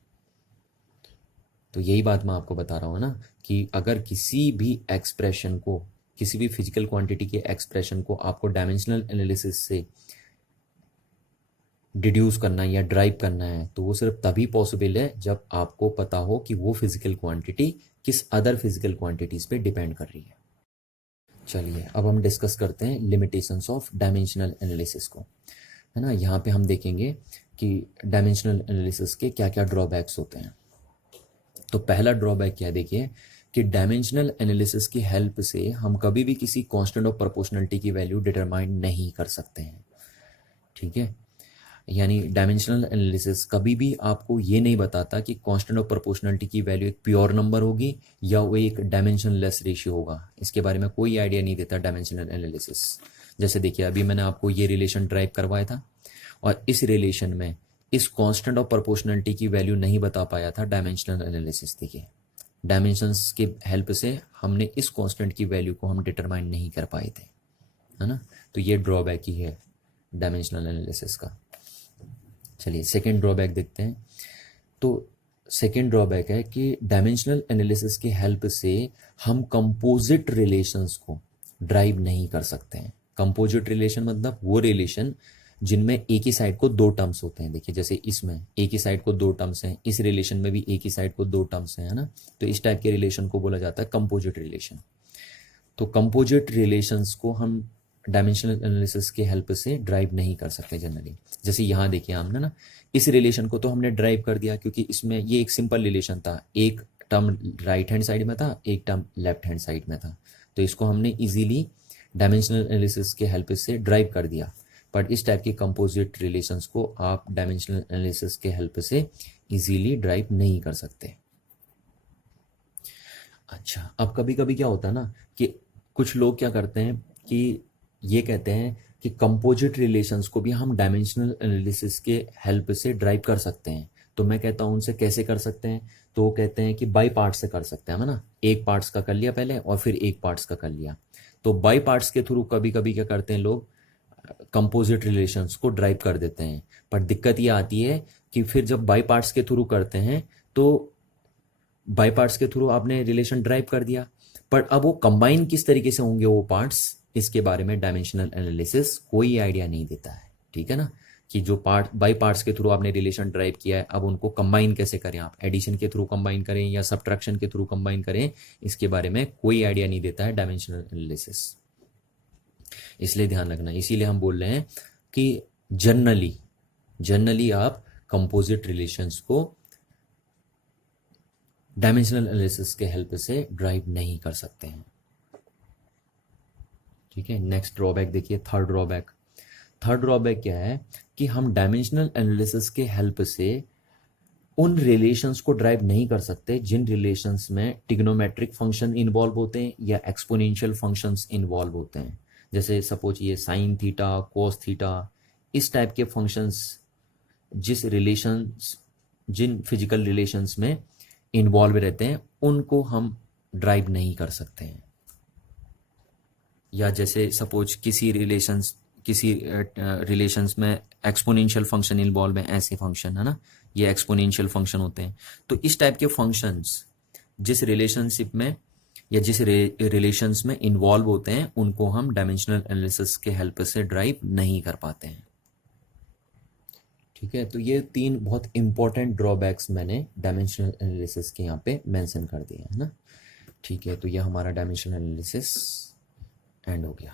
तो यही बात मैं आपको बता रहा हूँ ना कि अगर किसी भी एक्सप्रेशन को, किसी भी फिजिकल क्वांटिटी के एक्सप्रेशन को आपको डायमेंशनल एनालिसिस से डिड्यूस करना है या ड्राइव करना है तो वो सिर्फ तभी पॉसिबल है जब आपको पता हो कि वो फिजिकल क्वांटिटी किस अदर फिजिकल क्वांटिटीज पे डिपेंड कर रही है। चलिए अब हम डिस्कस करते हैं लिमिटेशंस ऑफ डायमेंशनल एनालिसिस को, है ना। यहाँ पे हम देखेंगे कि डायमेंशनल एनालिसिस के क्या क्या ड्रॉबैक्स होते हैं। तो पहला ड्रॉबैक क्या है, देखिए कि डायमेंशनल एनालिसिस की हेल्प से हम कभी भी किसी कांस्टेंट ऑफ प्रोपोर्शनलिटी की वैल्यू डिटरमाइन नहीं कर सकते हैं। ठीक है, यानी डायमेंशनल एनालिसिस कभी भी आपको ये नहीं बताता कि कांस्टेंट ऑफ प्रोपोर्शनलिटी की वैल्यू एक प्योर नंबर होगी या वो एक डायमेंशनलेस रेशियो होगा। इसके बारे में कोई आइडिया नहीं देता डायमेंशनल एनालिसिस। जैसे देखिए, अभी मैंने आपको ये रिलेशन ड्राइव करवाया था और इस रिलेशन में इस कांस्टेंट ऑफ प्रोपोर्शनलिटी की वैल्यू नहीं बता पाया था डायमेंशनल एनालिसिस। देखिए, डायमेंशंस के हेल्प से हमने इस कांस्टेंट की वैल्यू को हम डिटरमाइन नहीं कर पाए थे, है ना। तो ये ड्रॉबैक ही है डायमेंशनल एनालिसिस का। चलिए सेकेंड ड्रॉबैक देखते हैं। तो सेकेंड ड्रॉबैक है कि डायमेंशनल एनालिसिस की हेल्प से हम कंपोजिट रिलेशंस को ड्राइव नहीं कर सकते हैं। कंपोजिट रिलेशन मतलब वो रिलेशन जिनमें एक ही साइड को दो टर्म्स होते हैं। देखिए, जैसे इसमें एक ही साइड को दो टर्म्स हैं, इस रिलेशन में भी एक ही साइड को दो टर्म्स हैं, है ना। तो इस टाइप के रिलेशन को बोला जाता है कंपोजिट रिलेशन। तो कंपोजिट रिलेशंस को हम डायमेंशनल एनालिसिस के हेल्प से ड्राइव नहीं कर सकते जनरली। जैसे यहाँ देखिए हमने ना, इस रिलेशन को तो हमने ड्राइव कर दिया क्योंकि इसमें ये एक सिंपल रिलेशन था, एक टर्म राइट हैंड साइड में था, एक टर्म लेफ्ट हैंड साइड में था। तो इसको हमने इजीली डायमेंशनल एनालिसिस के हेल्प से ड्राइव कर दिया। बट इस टाइप के कंपोजिट रिलेशंस को आप डायमेंशनल एनालिसिस के हेल्प से इजीली ड्राइव नहीं कर सकते। अच्छा, अब कभी कभी क्या होता है ना कि कुछ लोग क्या करते हैं कि ये कहते हैं कि कंपोजिट रिलेशंस को भी हम डायमेंशनल एनालिसिस के हेल्प से ड्राइव कर सकते हैं। तो मैं कहता हूँ उनसे कैसे कर सकते हैं। तो वो कहते हैं कि बाई पार्ट्स से कर सकते हैं, है ना। एक पार्ट्स का कर लिया पहले और फिर एक पार्ट्स का कर लिया। तो बाई पार्ट्स के थ्रू कभी कभी क्या करते हैं लोग, कंपोजिट रिलेशंस को ड्राइव कर देते हैं। पर दिक्कत ये आती है कि फिर जब बाई पार्ट्स के थ्रू करते हैं तो बाई पार्ट्स के थ्रू आपने रिलेशन ड्राइव कर दिया, पर अब वो कंबाइन किस तरीके से होंगे वो पार्ट्स, इसके बारे में डायमेंशनल एनालिसिस कोई आइडिया नहीं देता है। ठीक है ना, कि जो पार्ट बाई पार्ट्स के थ्रू आपने रिलेशन ड्राइव किया है, अब उनको कंबाइन कैसे करें, आप एडिशन के थ्रू कंबाइन करें या सब्ट्रैक्शन के थ्रू कंबाइन करें, इसके बारे में कोई आइडिया नहीं देता है डायमेंशनल एनालिसिस। इसलिए ध्यान रखना, इसीलिए हम बोल रहे हैं कि जनरली आप कंपोजिट रिलेशंस को डायमेंशनल एनालिसिस के हेल्प से ड्राइव नहीं कर सकते हैं। ठीक है, नेक्स्ट ड्रॉबैक देखिए, थर्ड ड्रॉबैक क्या है कि हम डायमेंशनल एनालिसिस के हेल्प से उन रिलेशंस को ड्राइव नहीं कर सकते जिन रिलेशंस में ट्रिग्नोमेट्रिक फंक्शन इन्वॉल्व होते हैं या एक्सपोनेंशियल फंक्शंस इन्वॉल्व होते हैं। जैसे सपोज ये साइन थीटा, कोस थीटा, इस टाइप के फंक्शंस जिन फिजिकल रिलेशंस में इन्वॉल्व रहते हैं उनको हम ड्राइव नहीं कर सकते हैं। या जैसे सपोज किसी रिलेशंस में एक्सपोनेंशियल फंक्शन इन्वॉल्व है, ऐसे फंक्शन, है ना, ये एक्सपोनेंशियल फंक्शन होते हैं। तो इस टाइप के फंक्शंस जिस रिलेशनशिप में या जिस रिलेशंस में इन्वॉल्व होते हैं उनको हम डायमेंशनल एनालिसिस के हेल्प से ड्राइव नहीं कर पाते हैं। ठीक है, तो ये तीन बहुत इंपॉर्टेंट ड्रॉबैक्स मैंने डायमेंशनल एनालिसिस के यहाँ पे मेंशन कर दिए, है ना। ठीक है, तो ये हमारा डायमेंशनल एनालिसिस एंड हो गया।